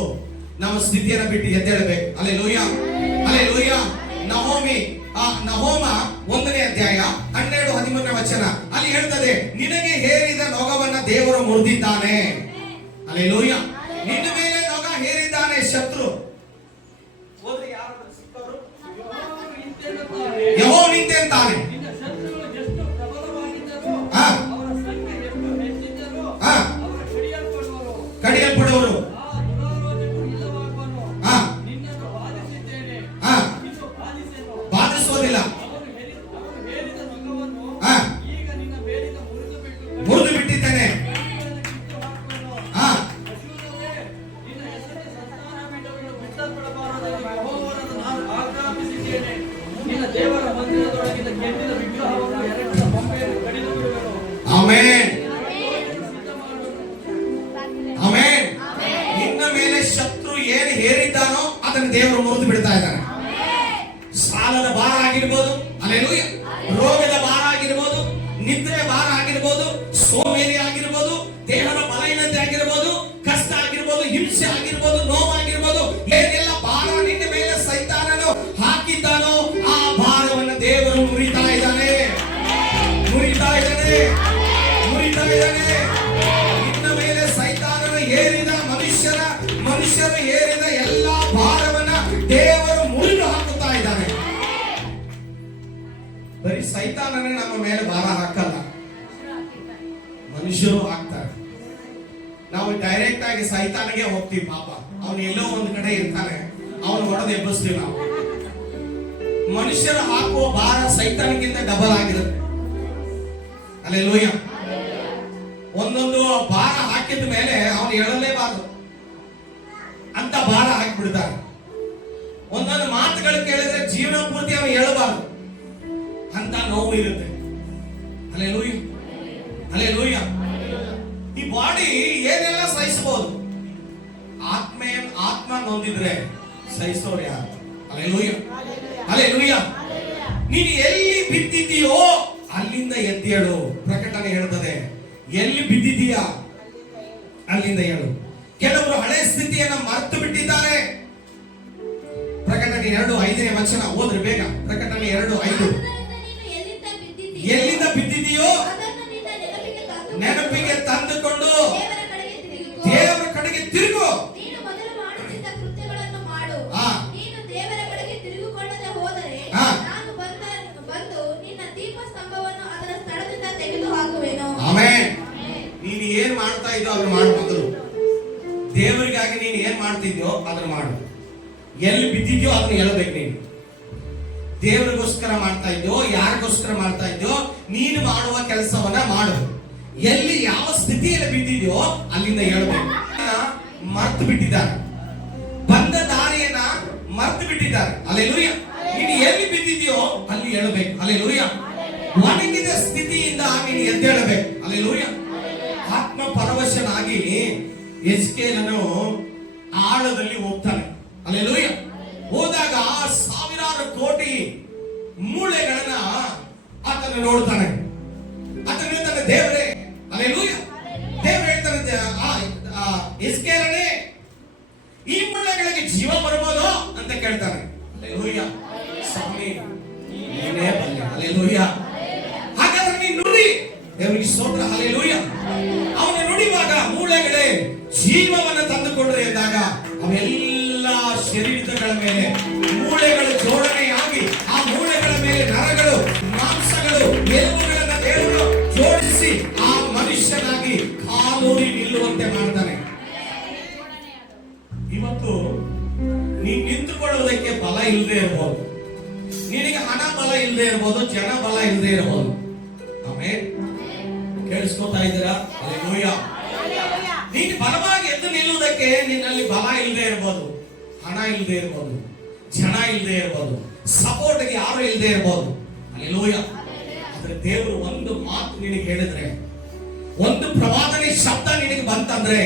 ನಮ್ಮ ಸ್ಥಿತಿಯನ್ನು ಬಿಟ್ಟು ಎದ್ದೇಳಬೇಕು. Hallelujah, hallelujah. ನಹೋಮ 1ನೇ ಅಧ್ಯಾಯ 12-13 ವಚನ ಅಲ್ಲಿ ಹೇಳ್ತದೆ, ನಿನಗೆ ಹೇರಿದ ನೊಗವನ್ನ ದೇವರು ಮುರಿದಿದ್ದಾನೆ. ಹಲ್ಲೆಲೂಯಾ. ನಿನ್ನ ಮೇಲೆ ನೊಗ ಹೇರಿದ್ದಾನೆ ಶತ್ರು. ಯೆಹೋವ ನಿಂತೆಂತಾನೆ. ಆಮೆನ್, ಸಿದ್ಧ ಮಾಡುವನು. ಆಮೆನ್. ನಿನ್ನ ಮೇಲೆ ಶತ್ರು ಏನು ಹೇರಿದ್ದಾನೋ ಅದನ್ನು ದೇವರು ಮುರಿದು ಬಿಡ್ತಾ ಇದ್ದಾನೆ. ಸಾಲದ ಭಾರ ಆಗಿರ್ಬೋದು, ಹಲ್ಲೆಲೂಯಾ, ರೋಗದ ಭಾರ ಆಗಿರ್ಬೋದು, ನಿದ್ರೆ ಭಾರ ಆಗಿರ್ಬೋದು, ಸೋಮೇರಿ ಆಗಿರ್ಬೋದು, ದೇಹದ ಬಲಹೀನತೆ ಆಗಿರ್ಬೋದು, ಕಷ್ಟ ಆಗಿರ್ಬೋದು, ಹಿಂಸೆ ಆಗಿರ್ಬೋದು, ನೋವಾಗಿರ್ಬೋದು, ಏನೆಲ್ಲ ಭಾರ ನಿನ್ನ ಮೇಲೆ ಸೈತಾನನು ಹಾಕಿದ್ದಾನೋ ಆ ಭಾರವನ್ನು ದೇವರು ಮುರಿತಾ ಇದ್ದಾನೆ, ಮುರಿತಾ ಇದ್ದಾನೆ, ಮುರಿತಾ ಇದ್ದಾನೆ. ನಿನ್ನ ಮೇಲೆ ಸೈತಾನನು ಹೇರಿದ ಮನುಷ್ಯರು ಹೇರಿದ ಎಲ್ಲಾ ಭಾರವನ್ನ ದೇವರು ಮುರಿದು ಹಾಕುತ್ತಾ ಇದ್ದಾನೆ. ಬರೀ ಸೈತಾನನೇ ನಮ್ಮ ಮೇಲೆ ಭಾರ ಹಾಕಲ್ಲ, ಮನುಷ್ಯರು ಹಾಕ್ತಾರೆ. ನಾವು ಡೈರೆಕ್ಟ್ ಆಗಿ ಸೈತಾನಿಗೆ ಹೋಗ್ತೀವಿ. ಪಾಪ ಅವನು ಎಲ್ಲೋ ಒಂದು ಕಡೆ ಇರ್ತಾನೆ, ಅವನು ಹೊಡೆದು ಎಬ್ಬಿಸ್ತೀವಿ ನಾವು. ಮನುಷ್ಯರು ಹಾಕುವ ಭಾರ ಸೈತಾನಿಗಿಂತ ಡಬಲ್ ಆಗಿರುತ್ತೆ. ಹಲ್ಲೆಲೂಯಾ. ಒಂದೊಂದು ಭಾರ ಹಾಕಿದ ಮೇಲೆ ಅವನು ಹೇಳಲೇಬಾರದು ಅಂತ ಭಾರ ಹಾಕಿಬಿಡ್ತಾರೆ. ಒಂದೊಂದು ಮಾತುಗಳು ಕೇಳಿದ್ರೆ ಜೀವನ ಪೂರ್ತಿ ಅವನು ಹೇಳಬಾರದು ಅಂತ ನೋವು ಇರುತ್ತೆ. Hallelujah, hallelujah. ಈ ಬಾಡಿ ಏನೆಲ್ಲ ಸಹಿಸಬಹುದು, ಆತ್ಮ ನೊಂದಿದ್ರೆ ಸಹಿಸೋರು ಯಾರು? Hallelujah, hallelujah. ನೀನು ಎಲ್ಲಿ ಬಿದ್ದಿದ್ದೀಯೋ ಅಲ್ಲಿಂದ ಎದ್ದೇಳು. ಪ್ರಕಟಣೆ ಹೇಳ್ತದೆ, ಎಲ್ಲಿ ಬಿದ್ದಿದ್ದೀಯಾ ಅಲ್ಲಿಂದ ಹೇಳು. ಕೆಲವರು ಹಳೆ ಸ್ಥಿತಿಯನ್ನ ಮರೆತು ಬಿಟ್ಟಿದ್ದಾರೆ. ಪ್ರಕಟಣೆ 2:5 ಓದ್ರಿ ಬೇಗ. ಪ್ರಕಟಣೆ 2:5. ಎಲ್ಲಿಂದ ಬಿದ್ದಿದೆಯೋ ನೆನಪಿಗೆ ತಂದುಕೊಂಡು ದೇವರ ಕಡೆಗೆ ತಿರುಗು. ಆಮೆನ್. ನೀನು ಏನ್ ಮಾಡ್ತಾ ಇದ್ದೋ ಅದನ್ನ ಮಾಡು ಮೊದಲು. ದೇವರಿಗಾಗಿ ನೀನು ಏನ್ ಮಾಡ್ತಿದ್ಯೋ ಅದನ್ನ ಮಾಡು. ಎಲ್ಲಿ ಬಿದ್ದಿದ್ಯೋ ಅದನ್ನ ಹೇಳ್ಬೇಕು. ನೀನು ದೇವರಿಗೋಸ್ಕರ ಮಾಡ್ತಾ ಇದ್ಯೋ, ಯಾರಿಗೋಸ್ಕರ ಮಾಡ್ತಾ ಇದ್ಯೋ, ನೀನು ಮಾಡುವ ಕೆಲಸವನ್ನ ಮಾಡು. ಎಲ್ಲಿ ಯಾವ ಸ್ಥಿತಿಯಲ್ಲಿ ಬಿದ್ದಿದ್ಯೋ ಅಲ್ಲಿಂದ ಹೇಳ್ಬೇಕು. ಮರ್ತು ಬಿಟ್ಟಿದ್ದಾರೆ, ಬಂದ ದಾರಿಯನ್ನ ಮರ್ತು ಬಿಟ್ಟಿದ್ದಾರೆ. ಹಲ್ಲೆಲೂಯಾ. ನೀನು ಎಲ್ಲಿ ಬಿದ್ದಿದ್ಯೋ ಅಲ್ಲಿ ಹೇಳ್ಬೇಕು. ಹಲ್ಲೆಲೂಯಾ. ಒಣಗಿದ ಸ್ಥಿತಿಯಿಂದ ನೀನು ಎದ್ದೇಳಬೇಕು. ಹಲ್ಲೆಲೂಯಾ. ಆತ್ಮ ಪರವಶನಾಗಿ ಎಜ್ಕೇಲನು ಆಳದಲ್ಲಿ ಹೋಗ್ತಾನೆ. ಹಲ್ಲೆಲೂಯಾ. ಹೋದಾಗ ಸಾವಿರಾರು ಕೋಟಿ ಮೂಳೆಗಳನ್ನ ಆತನು ನೋಡ್ತಾನೆ. ಆತನು ಹೇಳ್ತಾನೆ, ದೇವರೇ, ಹಲ್ಲೆಲೂಯಾ, ದೇವರು ಹೇಳ್ತಾನೆ, ಎಜ್ಕೇಲನೇ, ಈ ಮೂಳೆಗಳಿಗೆ ಜೀವ ಬರ್ಬೋದು ಅಂತ ಕೇಳ್ತಾನೆ. ಹಲ್ಲೆಲೂಯಾ. ಸ್ವಾಮಿ ನೀನೇ ಬಲ್ಲೆ. ಹಲ್ಲೆಲೂಯಾ. ಹಾಗಾದ್ರೆ ನೀನು ನುಡಿ. ದೇವರಿಗೆ ಸ್ತೋತ್ರ. ಹಲ್ಲೆಲೂಯಾ. ಅವನು ನುಡಿವಾಗ ಮೂಳೆಗಳೇ ಜೀವವನ್ನು ತಂದುಕೊಂಡ್ರೆ ಎಂದಾಗ ಅವೆಲ್ಲ ಶರೀರಗಳ ಮೇಲೆ ಮೂಳೆಗಳು ಜೋಡಣೆಯಾಗಿ ಆ ಮೂಳೆಗಳ ಮೇಲೆ ನರಗಳು, ಮಾಂಸಗಳು, ಎಲುಬುಗಳನ್ನ ದೇವರು ಜೋಡಿಸಿ ಆ ಮನುಷ್ಯನಾಗಿ ಕಾಲೂರಿ ನಿಲ್ಲುವಂತೆ ಮಾಡ್ತಾನೆ. ಇವತ್ತು ನೀನು ನಿಂತುಕೊಳ್ಳುವುದಕ್ಕೆ ಬಲ ಇಲ್ಲದೆ ಇರಬಹುದು, ನಿನಗೆ ಹಣ ಬಲ ಇಲ್ಲದೆ ಇರಬಹುದು, ಜನ ಬಲ ಇಲ್ಲದೆ ಇರಬಹುದು. ಆಮೆನ್. ಕೇಳಿಸ್ಕೊತಾ ಇದ್ದೀರಾ? ಹಲ್ಲೆಲೂಯಾ. ನೀನು ಬಲವಾಗಿ ಎದ್ದು ನಿಲ್ಲುವುದಕ್ಕೆ ನಿನ್ನಲ್ಲಿ ಬಲ ಇಲ್ಲದೆ ಇರಬಹುದು, ಹಣ ಇಲ್ಲದೆ ಇರಬಹುದು, ಜನ ಇಲ್ಲದೆ ಇರಬಹುದು, ಸಪೋರ್ಟ್ಗೆ ಯಾರು ಇಲ್ಲದೆ ಇರಬಹುದು. ಹಲ್ಲೆಲೂಯಾ. ಆದ್ರೆ ದೇವರು ಒಂದು ಮಾತು ನಿನಗೆ ಹೇಳಿದ್ರೆ, ಒಂದು ಪ್ರವಾದನೆ ಶಬ್ದ ನಿನಗೆ ಬಂತಂದ್ರೆ,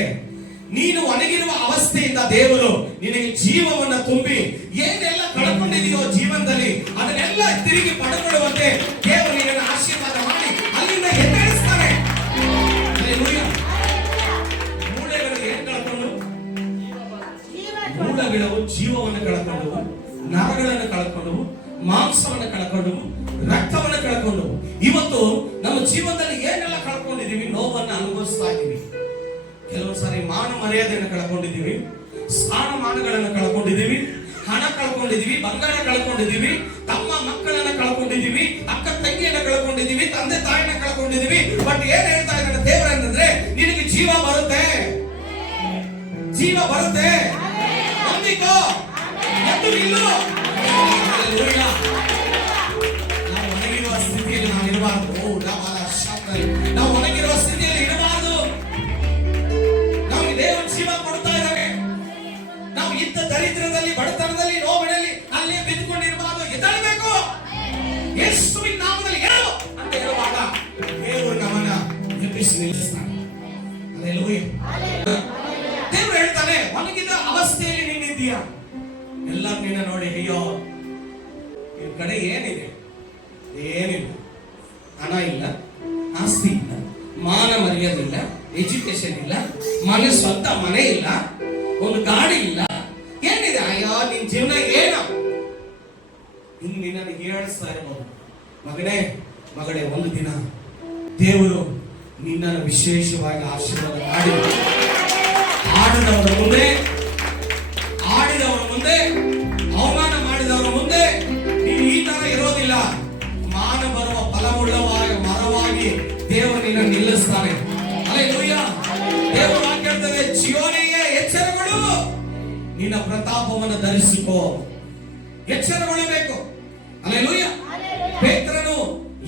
ನೀನು ಒಣಗಿರುವ ಅವಸ್ಥೆಯಿಂದ ದೇವರು ನಿನಗೆ ಜೀವವನ್ನು ತುಂಬಿ ಏನೆಲ್ಲ ಕಳ್ಕೊಂಡಿದೆಯೋ ಜೀವನದಲ್ಲಿ ಅದನ್ನೆಲ್ಲ ತಿರುಗಿ ಪಡೆದುಕೊಳ್ಳುವಂತೆ ದೇವರು ನಿನ್ನನ್ನು ಆಶೀರ್ವಾದ ಮಾಡಿ ಅಲ್ಲಿಂದ ಎದ್ದೇಳಿಸ್ತಾನೆ. ಹಲ್ಲೆಲೂಯಾ. ಮೂಳೆಗಳು ಏನ್ ಕಳ್ಕೊಂಡು? ಮೂಳೆಗಳು ಜೀವವನ್ನು ಕಳ್ಕೊಂಡವು, ನರಗಳನ್ನು ಕಳ್ಕೊಂಡವು, ಮಾಂಸವನ್ನು ಕಳ್ಕೊಂಡವು, ರಕ್ತವನ್ನು ಕಳ್ಕೊಂಡವು. ಇವತ್ತು ನಮ್ಮ ಜೀವನದಲ್ಲಿ ಏನೆಲ್ಲ ಕಳ್ಕೊಂಡಿದೀವಿ, ನೋವನ್ನು ಅನುಭವಿಸ್ತಾ ಇದ್ದೀವಿ. ಕೆಲವು ಸಾರಿ ಮಾನ ಮರ್ಯಾದೆಯನ್ನು ಕಳ್ಕೊಂಡಿದ್ದೀವಿ, ಸ್ಥಾನಮಾನಗಳನ್ನು ಕಳ್ಕೊಂಡಿದ್ದೀವಿ, ಹಣ ಕಳ್ಕೊಂಡಿದ್ದೀವಿ, ಬಂಗಾರ ಕಳ್ಕೊಂಡಿದ್ದೀವಿ, ತಮ್ಮ ಮಕ್ಕಳನ್ನ ಕಳ್ಕೊಂಡಿದ್ದೀವಿ, ಅಕ್ಕ ತಂಗಿಯನ್ನ ಕಳ್ಕೊಂಡಿದ್ದೀವಿ, ತಂದೆ ತಾಯಿನ ಕಳ್ಕೊಂಡಿದ್ದೀವಿ. ಬಟ್ ಏನ್ ಹೇಳ್ತಾ ಇದ್ದಾರೆ ದೇವರ ಅಂತಂದ್ರೆ, ನಿನಗೆ ಜೀವ ಬರುತ್ತೆ, ಜೀವ ಬರುತ್ತೆ, ನಂಬಿಕೋ, ಎದ್ದು ನಿಲ್ಲು. ಹಲ್ಲೆಲೂಯಾ. ನಾವು ಒಣಗಿರುವ ಸ್ಥಿತಿಯಲ್ಲಿ ನಾವು ಇರಬಾರ್ದು. ನಾವು ಒಣಗಿರುವ ಸ್ಥಿತಿಯಲ್ಲಿ ಇರಬಾರ್ದು. ದೇವರು ಜೀವ ಕೊಡ್ತಾ ಇದ್ದಾರೆ. ನಾವು ಇದ್ದ ದರಿದ್ರದಲ್ಲಿ, ಬಡತನದಲ್ಲಿ, ನೋವಿನಲ್ಲಿ ಅಲ್ಲೇ ಬಿದ್ದುಕೊಂಡಿರಬಾರದು. ಎದ್ದೇಳಬೇಕು. ಯೇಸುವಿನ ನಾಮದಲ್ಲಿ ಹೇಳು ಅಂತ ಹೇಳುವಾಗ ದೇವರು ನಮ್ಮನ್ನ ಎಬ್ಬಿಸಿ ನಿಲ್ಲಿಸ್ತಾನೆ. ಹಲ್ಲೆಲೂಯಾ. ದೇವರು ಹೇಳ್ತಾನೆ, ಒಣಗಿದ ಅವಸ್ಥೆಯಲ್ಲಿ ನೀನಿದ್ದೀಯ. ಎಲ್ಲರೂ ನಿನ್ನ ನೋಡಿ, ಅಯ್ಯೋ ನಿನ್ ಕಡೆ ಏನಿದೆ? ಏನಿಲ್ಲ. ಹಣ ಇಲ್ಲ, ಆಸ್ತಿ ಇಲ್ಲ, ಮಾನ ಮರ್ಯಾದೆ ಇಲ್ಲ, ಎಜುಕೇಶನ್ ಇಲ್ಲ, ಸ್ವಂತ ಮನೆ ಇಲ್ಲ, ಒಂದು ಗಾಡಿ ಇಲ್ಲ, ಏನಿದೆ? ಅಯ್ಯೋ ನಿನ್ ಜೀವನ ಏನು? ಇನ್ನು ನಿನ್ನನ್ನು ಹೇಳಿಸ್ತಾ ಇರಬಹುದು. ಮಗನೇ, ಮಗಳೇ, ಒಂದು ದಿನ ದೇವರು ನಿನ್ನನ್ನು ವಿಶೇಷವಾಗಿ ಆಶೀರ್ವಾದ ಮಾಡಿ ಆಡಿದವರ ಮುಂದೆ ಅವಮಾನ ಮಾಡಿದವರ ಮುಂದೆ ನೀನು ಈ ತರ ಇರೋದಿಲ್ಲ. ಮಾನ ಬರುವ ಫಲವುಳ್ಳವಾಗಿ ಮರವಾಗಿ ದೇವರು ನಿನ್ನ ನಿಲ್ಲಿಸ್ತಾನೆ. ಹಲ್ಲೆಲೂಯಾ. ದೇವರು ವಾಕ್ಯದಲ್ಲಿ ಚೀಯೋನಿಗೆ ಎಚ್ಚರಗಳು, ನಿನ್ನ ಪ್ರತಾಪವನ್ನು ಧರಿಸಿಕೋ. ಎಚ್ಚರಗೊಳ್ಳಬೇಕು. ಹಲ್ಲೆಲೂಯಾ. ಪೇತ್ರನು,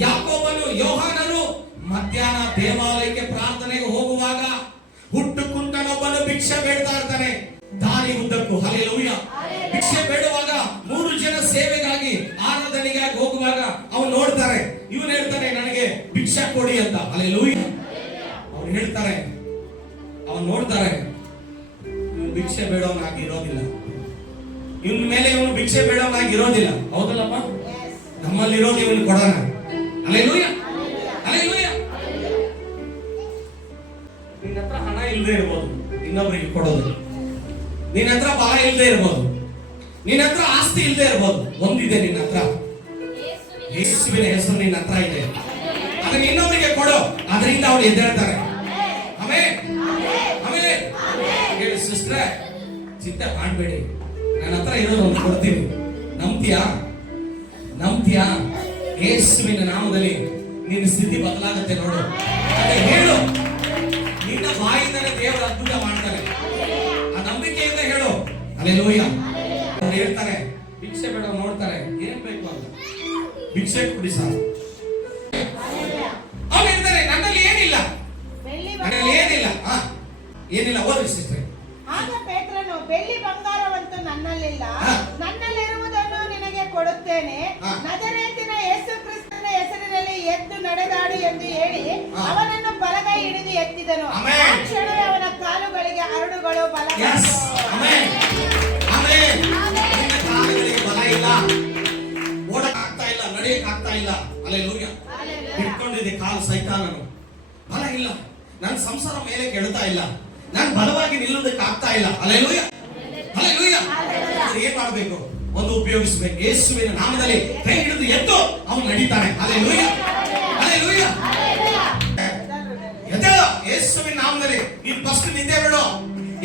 ಯಾಕೋಬನು, ಯೋಹಾನನು ಮಧ್ಯಾಹ್ನ ದೇವಾಲಯಕ್ಕೆ ಪ್ರಾರ್ಥನೆಗೆ ಹೋಗುವಾಗ ಹುಟ್ಟು ಕುಂಟನೊಬ್ಬನು ಭಿಕ್ಷೆ ಬೇಡ್ತಾ ಇರ್ತಾನೆ ದಾರಿ ಉದ್ದಕ್ಕೂ. ಹಲ್ಲೆಲೂಯಾ. ಭಿಕ್ಷೆ ಬೇಡುವಾಗ 3 ಜನ ಸೇವೆಗಾಗಿ ಆರಾಧನೆಗಾಗಿ ಹೋಗುವಾಗ ಅವನು ನೋಡ್ತಾರೆ, ಇವನು ಹೇಳ್ತಾನೆ ನನಗೆ ಭಿಕ್ಷೆ ಕೊಡಿ ಅಂತ. ಹಲ್ಲೆಲೂಯಾ. ಅವ್ರು ಹೇಳ್ತಾರೆ, ಅವನು ನೋಡ್ತಾರೆ, ಇವನು ಭಿಕ್ಷೆ ಬೇಡವನಾಗಿ ಇರೋದಿಲ್ಲ, ಇವನ ಮೇಲೆ ಇವನು ಭಿಕ್ಷೆ ಬೇಡವನಾಗಿ ಇರೋದಿಲ್ಲ. ಹೌದಲ್ಲಪ್ಪ? ನಮ್ಮಲ್ಲಿರೋದು ಇವನು ಕೊಡೋಣ. ಹಲ್ಲೆಲೂಯಾ. ಹಲ್ಲೆಲೂಯಾ. ನಿನ್ನ ಹತ್ರ ಹಣ ಇಲ್ಲದೆ ಇರ್ಬೋದು, ಇನ್ನೊಬ್ಬರಿಗೆ ಕೊಡೋದು. ನಿನ್ನ ಹತ್ರ ಬಲ ಇಲ್ಲದೆ ಇರ್ಬೋದು, ನಿನ್ನ ಹತ್ರ ಆಸ್ತಿ ಇಲ್ಲದೆ ಇರ್ಬೋದು. ಒಂದಿದೆ ನಿನ್ನ ಹತ್ರ, ಯೇಸುವಿನ ಹೆಸರು ನಿನ್ನ ಹತ್ರ ಇದೆ. ಅದನ್ನ ಇನ್ನೊಬ್ಬರಿಗೆ ಕೊಡು, ಅದರಿಂದ ಅವ್ರು ಎದ್ದೇಳ್ತಾರೆ. ಆಮೇಲೆ ಹೇಳಿ, ಸಿಸ್ಟರ್ ಚಿಂತೆ ಮಾಡಬೇಡಿ, ನನ್ನ ಹತ್ರ ಇರೋದು ಒಂದು ಕೊಡ್ತೀನಿ, ನಂಬ್ತೀಯಾ? ಯೇಸುವಿನ ನಾಮದಲ್ಲಿ ನಿನ್ನ ಸ್ಥಿತಿ ಬದಲಾಗುತ್ತೆ ನೋಡು. ಅದೇ ಹೇಳು, ನಿನ್ನ ಬಾಯಿಂದಲೇ ದೇವರು ಅದ್ಭುತ ಮಾಡ್ತಾರೆ. ಆ ನಂಬಿಕೆಯಿಂದ ಹೇಳು. ಹಲ್ಲೆಲೂಯಾ. ಅವ್ರು ಹೇಳ್ತಾರೆ, ಭಿಕ್ಷೆ ಬೇಡ, ನೋಡ್ತಾರೆ ಏನ್ ಬೇಕು ಅಂತ, ಭಿಕ್ಷೆ ಕೊಡಿ ಸಾಕು. ಅವ್ರು ಹೇಳ್ತಾರೆ, ನನ್ನಲ್ಲಿ ಏನಿಲ್ಲ. ಏನಿಲ್ಲ. ಓದ್ರಿ ಸಿಸ್ಟರ್. ಆಗ ಪೇತ್ರನು, ಬೆಳ್ಳಿ ಬಂಗಾರವಂತೂ ನನ್ನಲ್ಲಿಲ್ಲ, ನನ್ನಲ್ಲಿರುವುದನ್ನು ನಿನಗೆ ಕೊಡುತ್ತೇನೆ, ನಜರೇತಿನ ಯೇಸು ಕ್ರಿಸ್ತನ ಹೆಸರಿನಲ್ಲಿ ಎದ್ದು ನಡೆದಾಡು ಎಂದು ಹೇಳಿ ಅವನನ್ನು ಬಲಗೈ ಹಿಡಿದು ಎತ್ತಿದನು. ಆ ಕ್ಷಣವೇ ಅವನ ಕಾಲುಗಳಿಗೆ ಹರಡುಗಳು ಕಾಲುಗಳಿಗೆ ಬಲ ಇಲ್ಲ, ಓಡಕ್ಕಾಗ್ತಾ ಇಲ್ಲ, ನಡೆಯಕ್ಕಾಗ್ತಾ ಇಲ್ಲ. ಹಲ್ಲೆಲೂಯಾ. ಹಿಡ್ಕೊಂಡಿದೆ ಕಾಲು ಸೈತಾನನು. ಬಲ ಇಲ್ಲ, ನನ್ನ ಸಂಸಾರ ಮೇಲೆ ಕೆಡ್ತಾ ಇಲ್ಲ, ನಾನು ಬಲವಾಗಿ ನಿಲ್ಲೋದಕ್ಕೆ ಆಗ್ತಾ ಇಲ್ಲ. ಹಲ್ಲೆಲೂಯಾ. ಹಲ್ಲೆಲೂಯಾ. ಏನ್ ಮಾಡಬೇಕು? ಒಂದು ಉಪಯೋಗಿಸಬೇಕು. ಯೇಸುವಿನ ನಾಮದಲ್ಲಿ ಕೈ ಹಿಡಿದು ಎದ್ದು ಅವನು ನಡೀತಾನೆ. ಹಲ್ಲೆಲೂಯಾ. ಹಲ್ಲೆಲೂಯಾ. ಎದ್ದೇಳು ಯೇಸುವಿನ ನಾಮದಲ್ಲಿ. ನೀನು ಫಸ್ಟ್ ನಿದ್ದೆ ಬಿಡು.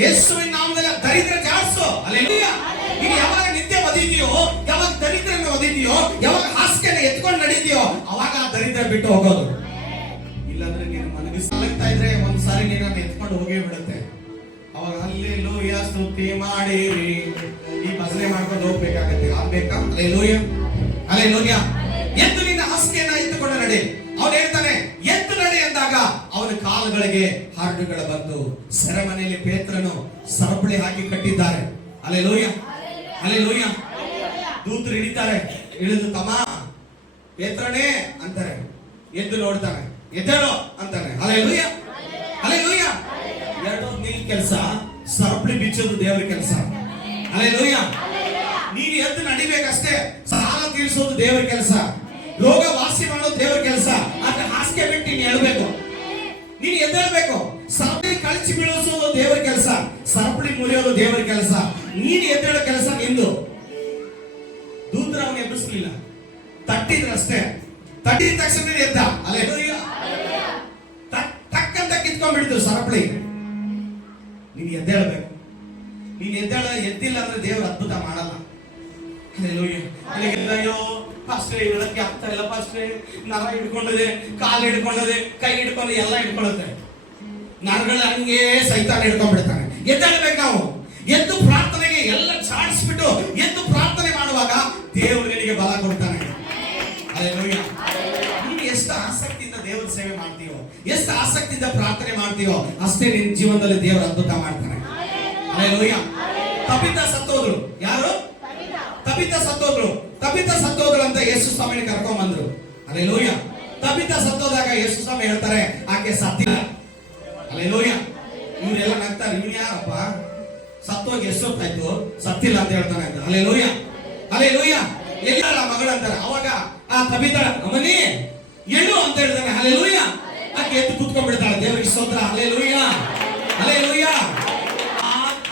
ಯೇಸುವಿನ ನಾಮದಲ್ಲಿ ದರಿದ್ರ ಜಾಡಿಸು. ಹಲ್ಲೆಲೂಯಾ. ನೀನು ಯಾವಾಗ ನಿದ್ದೆ ಒದಿದೆಯೋ, ಯಾವಾಗ ದರಿದ್ರನ ಒದಿದೆಯೋ, ಯಾವಾಗ ಹಾಸಿಗೆನ ಎತ್ಕೊಂಡು ನಡೀತೀಯೋ, ಅವಾಗ ಆ ದರಿದ್ರ ಬಿಟ್ಟು ಹೋಗೋದು. ಇಲ್ಲಾಂದ್ರೆ ನೀನು ಮನಗೆ ಸಾಲಗ್ತಾ ಇದ್ರೆ ಒಂದ್ಸಾರಿ ನೀನನ್ನು ಎತ್ಕೊಂಡು ಹೋಗೇ ಬಿಡುತ್ತೆ. ಅವಾಗ ಹಲ್ಲೆಲೂಯಾ ಸ್ತುತಿ ಮಾಡಿರಿ ಈ ಭಜನೆ ಮಾಡ್ಕೊಂಡು ಹೋಗ್ಬೇಕಾಗತ್ತೆ. ಆಗ್ಬೇಕಾ? ಹಲ್ಲೆಲೂಯಾ. ಹಲ್ಲೆಲೂಯಾ. ಎದ್ದು ನಿನ್ನ ಹಾಸಿಗೆಯನ್ನ ಎತ್ತುಕೊಂಡು ನಡೆ. ಅವನು ಹೇಳ್ತಾನೆ, ಎದ್ದು ನಡೆ ಅಂದಾಗ ಅವನ ಕಾಲುಗಳಿಗೆ ಹರಡುಗಳು ಬಂತು. ಸೆರೆಮನೆಯಲ್ಲಿ ಪೇತ್ರನು ಸರಪಳಿ ಹಾಕಿ ಕಟ್ಟಿದ್ದಾರೆ. ಹಲ್ಲೆಲೂಯಾ. ಹಲ್ಲೆಲೂಯಾ. ದೂತರು ಹಿಡಿತಾರೆ, ಇಳಿದು ತಮ್ಮ ಪೇತ್ರನೇ ಅಂತಾರೆ. ಎದ್ದು ನೋಡ್ತಾನೆ, ಎದ್ದೇಳು ಅಂತಾನೆ. ಹಲ್ಲೆಲೂಯಾ. ಹಲ್ಲೆಲೂಯಾ. ಎರಡೋದು ನಿನ್ ಕೆಲಸ, ಸರಪಳಿ ಬಿಚ್ಚೋದು ದೇವರ ಕೆಲಸ. ಹಲ್ಲೆಲೂಯಾ. ನೀನು ಎದ್ದು ನಡಿಬೇಕಷ್ಟೇ. ಸಾಲ ತೀರಿಸೋದು ದೇವರ ಕೆಲಸ, ರೋಗ ವಾಸಿ ಮಾಡೋದು ದೇವರ ಕೆಲಸ. ಆದ್ರೆ ಹಾಸಿಗೆ ಬಿಟ್ಟು ನೀನು ಹೇಳ್ಬೇಕು, ನೀನು ಎದ್ದೇಳ್ಬೇಕು. ಸರಪಳಿ ಕಳಚಿ ಬೀಳಿಸೋದು ದೇವರ ಕೆಲಸ, ಸರಪಳಿ ಮುರಿಯೋದು ದೇವರ ಕೆಲಸ. ನೀನು ಎದ್ದೇಳೋ ಕೆಲಸ ನಿಂದು. ದೂತರ ಅವನು ಎಬ್ಬಿಸ್ಲಿಲ್ಲ, ತಟ್ಟಿದ್ರಷ್ಟೇ. ತಟ್ಟಿದ ತಕ್ಷಣ ಎದ್ದ. ಹಲ್ಲೆಲೂಯಾ. ಟಕ್ಕಂತ ಕಿತ್ಕೊಂಡ್ಬಿಡ್ತು ಸರಪಳಿ. ನೀನು ಎದ್ದೇಳಬೇಕು. ನೀನು ಎದ್ದಿಲ್ಲ ಅಂದ್ರೆ ದೇವರು ಅದ್ಭುತ ಮಾಡಲ್ಲ. ಹಲ್ಲೆಲೂಯಾ. ಅಯ್ಯೋ ಪಾಸ್ಟ್ರೇ ಹೇಳಕ್ಕೆ ಆಗ್ತಾ ಇಲ್ಲ ಪಾಸ್ಟ್ರೇ, ನರ ಹಿಡ್ಕೊಂಡಿದೆ, ಕಾಲು ಹಿಡ್ಕೊಂಡಿದೆ, ಕೈ ಹಿಡ್ಕೊಂಡು ಎಲ್ಲ ಹಿಡ್ಕೊಳ್ಳುತ್ತೆ. ನರಗಳು ಹಂಗೆ ಸೈತಾನ ಹಿಡ್ಕೊಂಡ್ಬಿಡ್ತಾನೆ. ಎದ್ದೇಳಬೇಕು ನಾವು. ಎದ್ದು ಪ್ರಾರ್ಥನೆಗೆ ಎಲ್ಲ ಚಾಡಿಸ್ಬಿಟ್ಟು ಎದ್ದು ಪ್ರಾರ್ಥನೆ ಮಾಡುವಾಗ ದೇವರು ನಿನಗೆ ಬಲ ಕೊಡ್ತಾನೆ. ಹಲ್ಲೆಲೂಯಾ. ನೀನು ಎಷ್ಟು ಆಸಕ್ತಿಯಿಂದ ದೇವರ ಸೇವೆ ಮಾಡ್ತೀವೋ, ಎಷ್ಟು ಆಸಕ್ತಿಯಿಂದ ಪ್ರಾರ್ಥನೆ ಮಾಡ್ತೀವೋ, ಅಷ್ಟೇ ನಿನ್ನ ಜೀವನದಲ್ಲಿ ದೇವರು ಅದ್ಭುತ ಮಾಡ್ತಾನೆ. ಹಲ್ಲೆಲೂಯಾ. ತಬಿತಾ ಸತ್ತೋದ್ರು. ಯಾರು? ತಬಿತಾ ಸತ್ತೋದ್ರು ಅಂತ ಯೇಸು ಸ್ವಾಮಿನ ಕರ್ಕೊಂಡ್ ಬಂದ್ರು. ಹಲ್ಲೆಲೂಯಾ. ತಬಿತ ಸತ್ತೋದಾಗ ಯೇಸು ಸ್ವಾಮಿ ಹೇಳ್ತಾರೆ ಆಕೆ ಸತ್ತಿಲ್ಲ. ಹಲ್ಲೆಲೂಯಾ. ಇವರೆಲ್ಲ ನಗ್ತಾರೆ, ಇವನು ಯಾರಪ್ಪ ಸತ್ತೋಗಿ ಎಷ್ಟೊತ್ತಾಯ್ತು ಸತ್ತಿಲ್ಲ ಅಂತ ಹೇಳ್ತಾನೆ ಅಂತ. Hallelujah, hallelujah. ಎಲ್ಲ ಮಗಳು ಅಂತಾರೆ. ಅವಾಗ ಆ ತಬಿತ ಅಮ್ಮನಿ ಎಳ್ಳು ಅಂತ ಹೇಳ್ತಾನೆ. ಹಲ್ಲೆಲೂಯಾ. ಆಕೆ ಎದ್ದು ಕೂತ್ಕೊಂಡ್ಬಿಡ್ತಾಳೆ. ದೇವರಿಗೆ ಸ್ತೋತ್ರ. Hallelujah, hallelujah.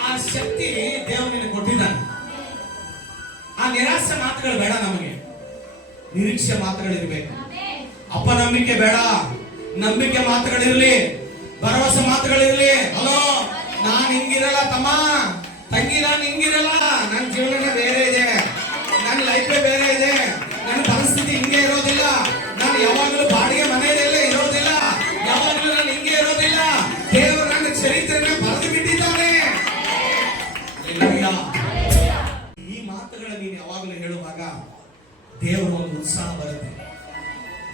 ಆ ಶಕ್ತಿ ದೇವರು ನಿನಗೆ ಕೊಟ್ಟಿದ್ದಾನೆ. ಆ ನಿರಾಸೆ ಮಾತುಗಳು ಬೇಡ ನಮಗೆ, ನಿರೀಕ್ಷೆ ಮಾತುಗಳಿರ್ಬೇಕು. ಅಪನಂಬಿಕೆ ಬೇಡ, ನಂಬಿಕೆ ಮಾತುಗಳಿರ್ಲಿ, ಭರವಸೆ ಮಾತುಗಳಿರ್ಲಿ. ಹಲೋ, ನಾನ್ ಹಿಂಗಿರಲ್ಲ ತಮ್ಮ ತಂಗಿ, ನಾನು ಹಿಂಗಿರಲ್ಲ, ನನ್ನ ಜೀವನನೇ ಬೇರೆ ಇದೆ, ನನ್ನ ಲೈಫೇ ಬೇರೆ ಇದೆ, ನನ್ನ ಪರಿಸ್ಥಿತಿ ಹಿಂಗೆ ಇರೋದಿಲ್ಲ, ನಾನು ಯಾವಾಗಲೂ ಬಾಡಿಗೆ ಮನೆಯಲ್ಲೇ ಇರೋದಿಲ್ಲ, ಯಾವಾಗಲೂ ನಾನು ಹಿಂಗೆ ಇರೋದಿಲ್ಲ. ದೇವರು ನನ್ನ ಚರಿತ್ರೆನ ಬರೆದು ಬಿಟ್ಟಿದ್ದಾನೆ. ಈ ಮಾತುಗಳು ನೀನು ಯಾವಾಗಲೂ ಹೇಳುವಾಗ ದೇವರು ಒಂದು ಉತ್ಸಾಹ ಬರುತ್ತೆ,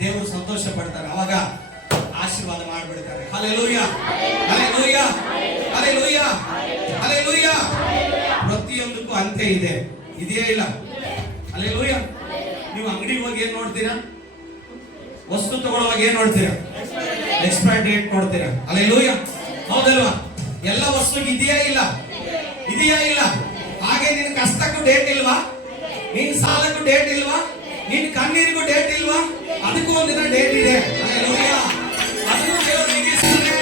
ದೇವರು ಸಂತೋಷ ಪಡ್ತಾರೆ, ಅವಾಗ ಆಶೀರ್ವಾದ ಮಾಡಿಬಿಡ್ತಾರೆ. Hallelujah, hallelujah, hallelujah, hallelujah. ಪ್ರತಿಯೊಂದಕ್ಕೂ ಅಂತ್ಯ ಇದೆ, ಇದೆಯೇ ಇಲ್ಲ? ಹಲ್ಲೆಲೂಯಾ. ನೀವು ಅಂಗಡಿಗೆ ಹೋಗಿ ಏನ್ ನೋಡ್ತೀರಾ? ವಸ್ತು ತಗೊಳ್ಳುವಾಗ ಏನ್ ನೋಡ್ತೀರಾ? ಎಕ್ಸ್ಪೈರ್ ಡೇಟ್ ನೋಡ್ತೀರಾ. ಹಲ್ಲೆಲೂಯಾ, ಹೌದಲ್ವಾ? ಎಲ್ಲ ವಸ್ತುಗೆ ಇದೆಯಾ ಇಲ್ಲ? ಇದೆಯಾ ಇಲ್ಲ? ಹಾಗೆ ನಿನ್ ಕಷ್ಟಕ್ಕೂ ಡೇಟ್ ಇಲ್ವಾ? ನಿನ್ ಸಾಲಕ್ಕೂ ಡೇಟ್ ಇಲ್ವಾ? ನಿನ್ ಕಣ್ಣೀರಿಗೂ ಡೇಟ್ ಇಲ್ವಾ? ಅದಕ್ಕೂ ಒಂದಿನ ಡೇಟ್ ಇದೆ. ಹಲ್ಲೆಲೂಯಾ. ಅದನ್ನು ದೇವರು ನಿಲ್ಲಿಸ್ತಾನೆ.